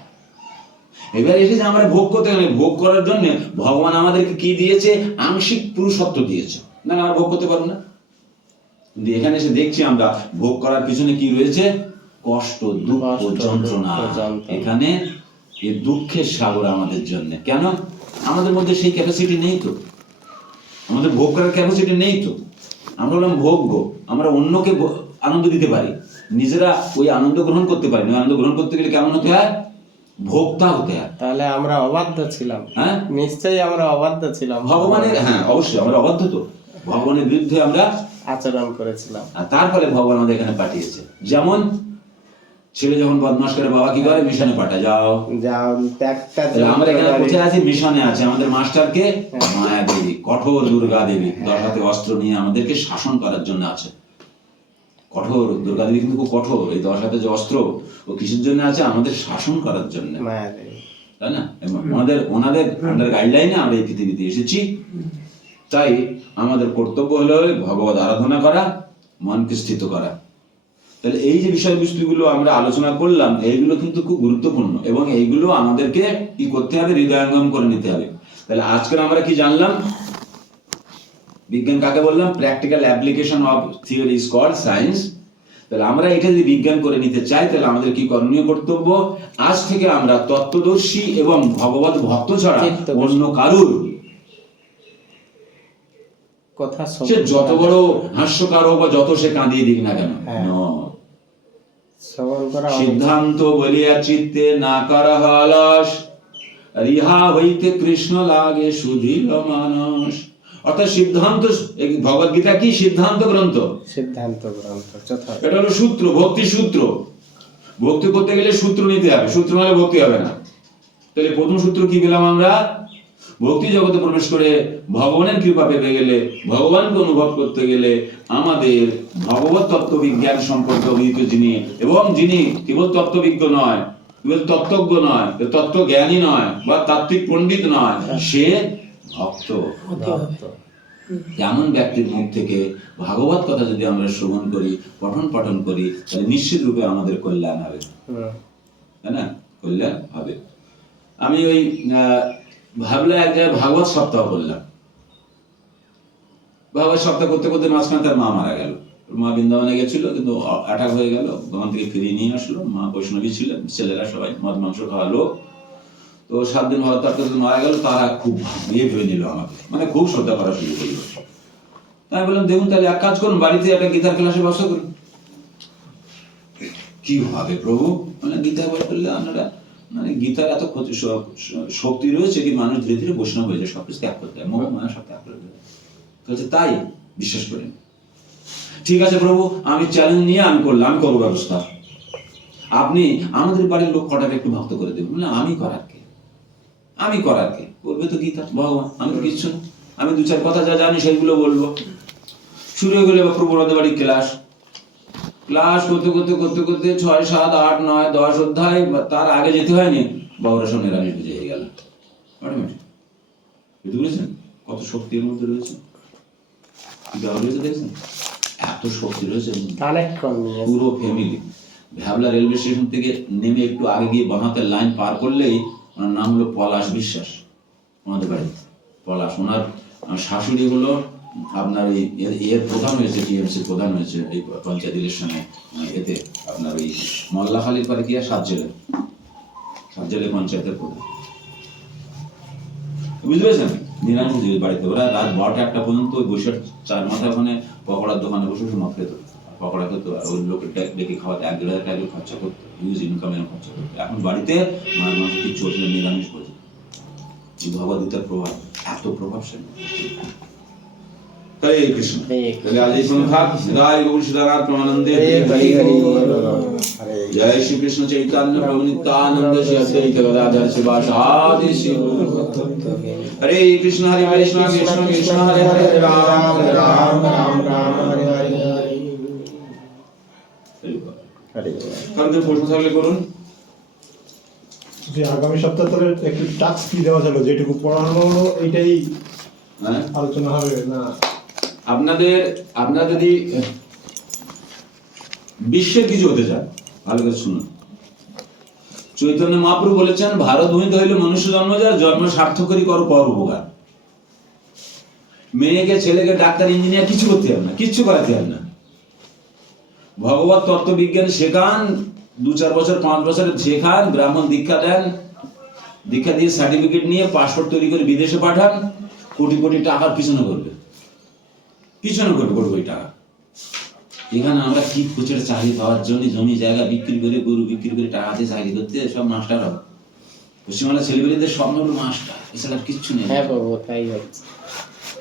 এবার এসেছে আমরা ভোগ করতে গেলে, ভোগ করার জন্য ভগবান আমাদেরকে কি দিয়েছে? আংশিক পুরুষত্ব দিয়েছে, না আমরা ভোগ করতে পারবো না। কিন্তু এখানে এসে দেখছি আমরা ভোগ করার পিছনে কি রয়েছে? কষ্ট, দুঃখ, কষ্ট, যন্ত্রণা। দুঃখ, যন্ত্রণা। এখানে এই দুঃখের সাগর আমাদের জন্য। কেন? আমাদের মধ্যে সেই ক্যাপাসিটি নেই তো, আমাদের ভোগ করার ক্যাপাসিটি নেই তো। আমরা হলাম ভোগ্য, আমরা অন্যকে আনন্দ দিতে পারি, নিজেরা ওই আনন্দ গ্রহণ করতে পারি না। আনন্দ গ্রহণ করতে গেলে কেমন হতে হয়? ভোক্তা হতে হয়। তাহলে আমরা অবাধ্য ছিলাম। হ্যাঁ, নিশ্চয়ই আমরা অবাধ্য ছিলাম, ভগবানের, হ্যাঁ অবশ্যই আমরা অবাধ্য তো, ভগবানের বিরুদ্ধে আমরা আচরণ করেছিলাম। আর তার ফলে ভগবান আমাদের এখানে পাঠিয়েছে। যেমন ছেলে যখন বদমাশ করে বাবা কি করে? মিশনে পাঠায়, যাও। যাও একটা তাহলে আমরা এখানে কোথায় আছি? মিশনে আছে। আমাদের মাস্টারকে মায়া দেবী, কঠোর দুর্গা দেবী, দশ হাতে অস্ত্র নিয়ে আমাদেরকে শাসন করার জন্য আছে। কঠোর দুর্গা দেবী কিন্তু খুব কঠোর। এই 10 হাতে যে অস্ত্র, ও কিসের জন্য আছে? আমাদের শাসন করার জন্য, মায়া দেবী, তাই না? ওনাদের গাইডলাইনে আমরা এই পৃথিবীতে এসেছি। তাই আমাদের কর্তব্য হলো ভগবত আরাধনা করা, মনকে স্থিত করা। তাহলে এই যে বিষয়বস্তুগুলো আমরা আলোচনা করলাম, এইগুলো কিন্তু খুব গুরুত্বপূর্ণ এবং এইগুলো আমাদেরকে কি করতে হবে? হৃদয়ঙ্গম করে নিতে হবে। তাহলে আজকে আমরা কি জানলাম? বিজ্ঞান কাকে বললাম? Practical application of theory is called science. তাহলে আমরা এটা যদি বিজ্ঞান করে নিতে চাই, তাহলে আমাদের কি করণীয় কর্তব্য? আজ থেকে আমরা তত্ত্বদর্শী এবং ভগবত ভক্ত ছাড়া অন্য কারুর, কথা সে যত বড় হাস্যকার হোক বা যত সে কাঁদিয়ে দিক না কেন, শ্রবণ করা সিদ্ধান্ত বলিয়া চিত্তে না করা অলস, রিহা হইতে কৃষ্ণ লাগে সুধীর মানস। অর্থাৎ সিদ্ধান্ত, ভগবত গীতা কি? সিদ্ধান্ত গ্রন্থ, সিদ্ধান্ত গ্রন্থ। এটা হলো সূত্র, ভক্তি সূত্র। ভক্তি করতে গেলে সূত্র নিতে হবে, সূত্র নাহলে ভক্তি হবে না। তাহলে প্রথম সূত্র কি পেলাম আমরা? ভক্তি জগতে প্রবেশ করে ভগবানের কৃপা পেতে গেলে, ভগবানকে অনুভব করতে গেলে আমাদের ভগবত তত্ত্ববিজ্ঞান সম্পর্কে অভিহিত যিনি, এবং যিনি কেবল তত্ত্ববিজ্ঞ নয়, কেবল তত্ত্বজ্ঞ নয়, তত্ত্বজ্ঞানী নয় বা তাত্ত্বিক পণ্ডিত নয়, সে ভক্ত। এমন ব্যক্তির মুখ থেকে ভাগবত কথা যদি আমরা শ্রবণ করি, পঠন পাঠন করি, তাহলে নিশ্চিত রূপে আমাদের কল্যাণ হবে, তাই না? কল্যাণ হবে। আমি ওই ভাবলে এক জায়গায় ভাগবত সপ্তাহ করলাম। ভাগবত সপ্তাহ করতে করতে মাঝখানে তার মা মারা গেল। মা বৃন্দাবনে গেছিল, কিন্তু অ্যাটাক হয়ে গেল, ওখান থেকে ফিরিয়ে নিয়ে আসলো। মা বৈষ্ণবী ছিলেন, ছেলেরা সবাই মদ মাংস খাওয়া লোক। তো 7 দিন হওয়ার তার কাছে মারা গেল। তারা খুব ভেবে নিল আমাকে, মানে খুব শ্রদ্ধা করা শুরু করলো। তাই বললাম, দেখুন তাহলে এক কাজ করুন, বাড়িতে একটা গীতার ক্লাসে বসা করুন। কি হবে প্রভু? মানে গীতা বই করলে আপনারা, মানে গীতার এত শক্তি রয়েছে কি মানুষ ধীরে ধীরে বৈষ্ণব হয়ে যায়, সবকিছু ত্যাগ করতে হয়, মোহ মায়া সব ত্যাগ করে দেয়। তাই বিশ্বাস করেন। ঠিক আছে প্রভু, আমি চ্যালেঞ্জ নিয়ে আমি করলাম, আমি করবো ব্যবস্থা। আপনি আমাদের বাড়ির লোক কটাকে একটু ভক্ত করে দেবেন। মানে আমি করার কে? আমি করার কে? বলবে তো গীতা, ভগবান। আমি তো কিচ্ছু না, আমি 2-4 কথা যা জানি সেইগুলো বলবো। শুরু হয়ে গেলে প্রভু আমাদের বাড়ির ক্লাস করতে করতে করতে করতে 6, 7, 8, 9, 10 অধ্যায়, তার আগে যেতে হয়নি, বাবুরা সব নিরামিষ বুঝে হয়ে গেল। বুঝতে পেরেছেন কত শক্তি এর মধ্যে রয়েছে? দেখছেন এত শক্তি রয়েছে। পুরো ফ্যামিলি ভ্যাবলা রেলওয়ে স্টেশন থেকে নেমে একটু আগে গিয়ে বাঁহাতের লাইন পার করলেই ওনার নাম হলো পলাশ বিশ্বাস। আমাদের বাড়িতে পলাশ, ওনার শাশুড়ি হলো আপনার এর প্রধান হয়েছে, টিএমসি প্রধান হয়েছে এই পঞ্চায়েত ইলেকশনে। এতে আপনার ওই মল্লাখালীর পরে কি আর সাত জেলে পঞ্চায়েতের প্রধান। বুঝতে পেরেছেন? নিরামিষ বাড়িতে ওরা রাত 12টা 1টা পর্যন্ত বৈশাখ 4 মাথা ওখানে পকোড়ার দোকানে বসে মদ খেত, পকোড়া খেত, আর ওই লোকের ডেকে খাওয়াতে 1-1.5 টাকা খরচা করতো, হিউজ ইনকামে খরচা করতো। এখন বাড়িতে মায়ের মাংস কি চলছে, নিরামিষ বোঝে। এই ভগবদ্গীতার প্রভাব এত প্রভাবশালী। হরে কৃষ্ণ। আজ এই সংখ্যা জয় গৌর শ্রীনাথ প্রেমানন্দে, জয় শ্রী কৃষ্ণ চৈতন্য প্রভু নিত্যানন্দ শ্রী অদ্বৈত গদাধর শিবাসাদি শিব। হরে কৃষ্ণ হরে কৃষ্ণ কৃষ্ণ কৃষ্ণ হরে হরে, রাম রাম রাম রাম হরে হরে। কারণ কেউ প্রশ্ন থাকলে করুন। যে আগামী সপ্তাহ তাহলে একটু টাস্ক কি দেওয়া ছিল, যেটুকু পড়ানো হলো এইটাই হ্যাঁ, আলোচনা হবে না? আপনারা যদি বিশ্বের কিছু হতে চান, ভালো করে শুনুন। চৈতন্য মহাপ্রভু বলেছেন, ভারত ভূমিতে হইলে মনুষ্য জন্ম যায়, জন্ম সার্থক করি করো পর উপকার। মেয়েকে ছেলেকে ডাক্তার ইঞ্জিনিয়ার কিছু করতে হবে না, কিচ্ছু করাতে হবে না। ভগবত তত্ত্ববিজ্ঞান শেখান, 2-4 বছর 5 বছর শেখান, ব্রাহ্মণ দীক্ষা দেন, দীক্ষা দিয়ে সার্টিফিকেট নিয়ে পাসপোর্ট তৈরি করে বিদেশে পাঠান, কোটি কোটি টাকার পিছনে করবে কোটি কোটি টাকা। এখানে আমরা কি খুচরা চাকরি পাওয়ার জন্য জমি জায়গা বিক্রি করে, গরু বিক্রি করে টাকা দিয়ে চাকরি করতে সব মাস্টার হবে। পশ্চিমবাংলার ছেলেমেয়েদের স্বপ্ন হলো মাস্টার, এছাড়া কিচ্ছু নেই। হ্যাঁ বাবু, তাই হচ্ছে।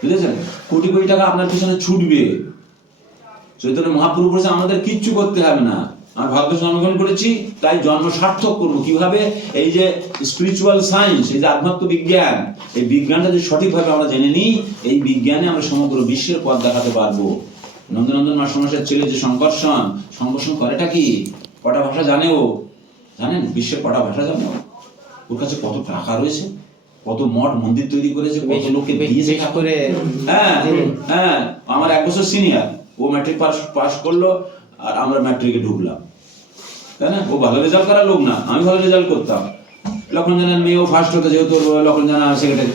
বুঝেছেন? কোটি কোটি টাকা আপনার পিছনে ছুটবে। চৈতন্য মহাপ্রভু বলেছে আমাদের কিচ্ছু করতে হবে না, আমরা ভাগ্য জন্মগ্রহণ করেছি, তাই জন্ম সার্থক করবো। কিভাবে? এই যে স্পিরিচুয়াল সায়েন্স, এই যে আধ্যাত্ম বিজ্ঞান, এই বিজ্ঞানটা যদি সঠিকভাবে আমরা জেনে নিই, এই বিজ্ঞানে আমরা সমগ্র বিশ্বের পথ দেখাতে পারবো। নন্দনন্দন মাস্টারমশাইয়ের ছেলে যে সংকর্ষণ করেটা কি? কটা ভাষা জানে ও? জানেন বিশ্বের কটা ভাষা জানে ও? ওর কাছে কত টাকা রয়েছে, কত মঠ মন্দির তৈরি করেছে, কত লোককে দিয়েছে করে। হ্যাঁ হ্যাঁ, আমার 1 বছর সিনিয়র, ও ম্যাট্রিক পাস করলো আর আমরা ম্যাট্রিকে ঢুকলাম, তাই না? ও ভালো রেজাল্ট করার লোক না, আমি ভালো রেজাল্ট করতাম। লক্ষণ জানার মেয়েও ফার্স্ট হতো, যেহেতু লক্ষণ জানা সেক্রেটারি,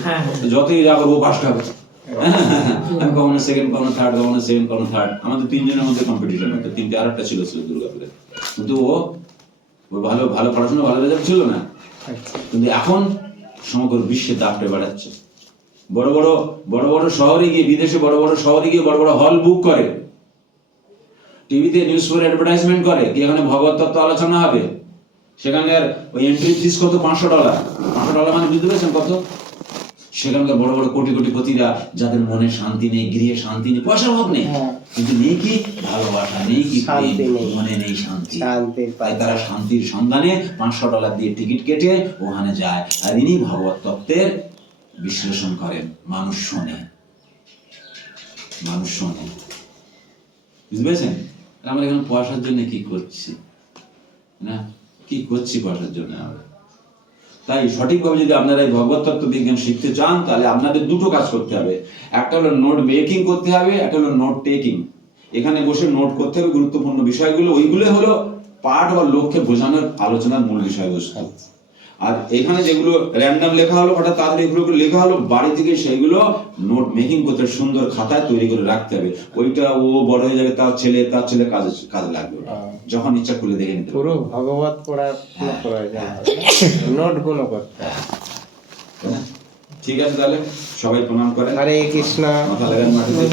যতই যা করবো ফার্স্ট হবে। আমি কখনো সেকেন্ড, কখনো থার্ড, কখনো সেকেন্ড, কখনো থার্ড। আমাদের 3 জনের মধ্যে কম্পিটিশন হতো, 3টে আর একটা ছিল দুর্গাপুরে। কিন্তু ও ভালো পড়াশোনা, ভালো রেজাল্ট ছিল না, কিন্তু এখন সমগ্র বিশ্বে দাপটে বেড়াচ্ছে। বড় বড় শহরে গিয়ে, বিদেশে বড় বড় শহরে গিয়ে বড় বড় হল বুক করে, টিভিতে নিউজ পেপার অ্যাডভার্টাইজমেন্ট করে কি এখানে ভগবত তত্ত্ব আলোচনা হবে। সেখানে ওই এন্ট্রি ফিস কত? $500। $500 মানে বুঝতে পেরেছেন কত? সেখানকার বড় বড় কোটি কোটিপতিরা, যাদের মনে শান্তি নেই, গৃহে শান্তি নেই, পয়সার অভাব নেই, কিন্তু নেই কি? ভালোবাসা নেই কি? মনে নেই শান্তি। তাই তারা শান্তির সন্ধানে $500 দিয়ে টিকিট কেটে ওখানে যায়, আর ইনি ভগবত তত্ত্বের বিশ্লেষণ করেন, মানুষ শোনে। বুঝতে পেরেছেন? আমরা এখন পয়সার জন্য কি করছি না, কি করছি পয়সার জন্য আমরা। তাই সঠিকভাবে যদি আপনারা এই ভগবত তত্ত্ব বিজ্ঞান শিখতে চান, তাহলে আপনাদের দুটো কাজ করতে হবে। একটা হলো নোট মেকিং করতে হবে, একটা হলো নোট টেকিং। এখানে বসে নোট করতে হবে গুরুত্বপূর্ণ বিষয়গুলো, ওইগুলো হলো পাঠ বা লোককে বোঝানোর আলোচনার মূল বিষয়বস্তু। আর এখানে যেগুলো র্যান্ডম লেখা হলো, হঠাৎ তাড়াতাড়ি এগুলো লেখা হলো, বাড়ি থেকে সেইগুলো নোট মেকিং করতে সুন্দর খাতায় তৈরি করে রাখতে হবে। ওইটা ও বড় হয়ে যাবে, তার ছেলে কাজে লাগবে, যখন ইচ্ছা খুলে দেখে নিতে। পুরো ভগবত পড়ার প্রয়োজন, নোট গুলো করতে। ঠিক আছে, তাহলে সবাই প্রণাম করেন। হরে কৃষ্ণ। মাথা লাগান মাটিতে।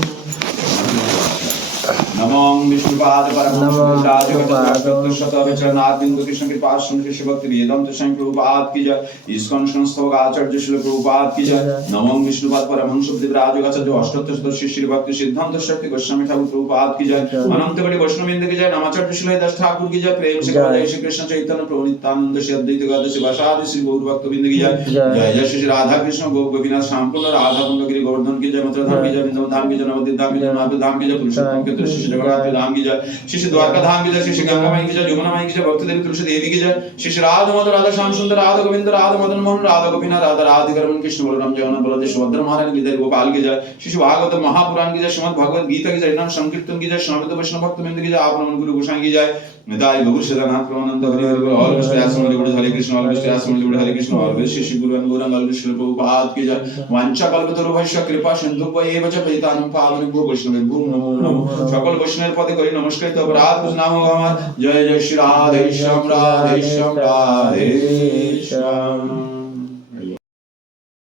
নমো বিষ্ণুপাদ পরমহংসরাজগতশতবিচরণাথ বিন্দু কৃষ্ণ কৃপা সুন্দর ভক্তি বেদান্ত স্বামী প্রভুপাদ কি জয়। ইসকন সংস্থক আচার্য শিল প্রভুপাদ কি জয়। নমো বিষ্ণুপাদ পরমহংসদেব রাজগাচার্য অষ্টোত্তর শিষ্য শ্রী ভক্তি সিদ্ধান্ত শক্তি গোস্বামী ঠাকুর প্রভুপাদ কি জয়। অনন্ত কোটি বৈষ্ণববৃন্দ কি জয়। নামাচার্য শিল দাস ঠাকুর কি জয়। প্রেম সে জয় শ্রী কৃষ্ণ চৈতন্য প্রভু নিত্যানন্দ শ্রী অদ্বৈত গদাধর শিবাসাদি শ্রী গৌর ভক্তবৃন্দ কি জয়। জয় জয় শ্রী রাধা কৃষ্ণ গোপীনাথ সম্পূর্ণ রাধা কুণ্ড গিরি গোবর্ধন কি জয়। মথুরা ধাম কি জয়। বৃন্দাবন ধাম কি জয়। নবদ্বীপ ধাম কি জয়। মহাপ্রভু ধাম কি জয়। পুরুষোত্তম ক্ষেত্র শ্রী জগন্নাথ ধাম কি জয়। श्री द्वारका धाम की जय। श्री गंगा माई की जय। यमुना माई की जय। भक्ति देवी तुलसी देवी की जय। श्री राधा माधव राधा श्याम सुंदर राधा गोविंद राधा मदन मोहन राधा गोपीनाथ राधा राधिका रमन कृष्ण बलराम जगन्नाथ बलदेव सुभद्रा महारानी की जय। गोपाल की जय। श्री भागवत महापुराण की जय। श्रीमद् भगवत गीता की जय। नाम संकीर्तन की जय। श्रीमद वैष्णव भक्तवृंद की जय। आप नमन गुरु गोसाई की जय। निताय गौर सदानाथ प्रभुनंद हरि हरि बोल। ऑल विष्णु आसमान गुरु हरे कृष्ण। ऑल विष्णु आसमान गुरु हरे कृष्ण। ऑल विष्णु श्री गुरु गौरंग ऑल विष्णु प्रभुपाद की जय। वांछा कल्पतरु भैष्य कृपा सिंधु एव च पतितानां पावनेभ्यो वैष्णवेभ्यो नमो नमः। सकल वैष्णवेर पदे करि नमस्कृत अपराध नाम আমার। জয় জয় শ্রী রাধে শ্যাম রাধে শ্যাম রাধে।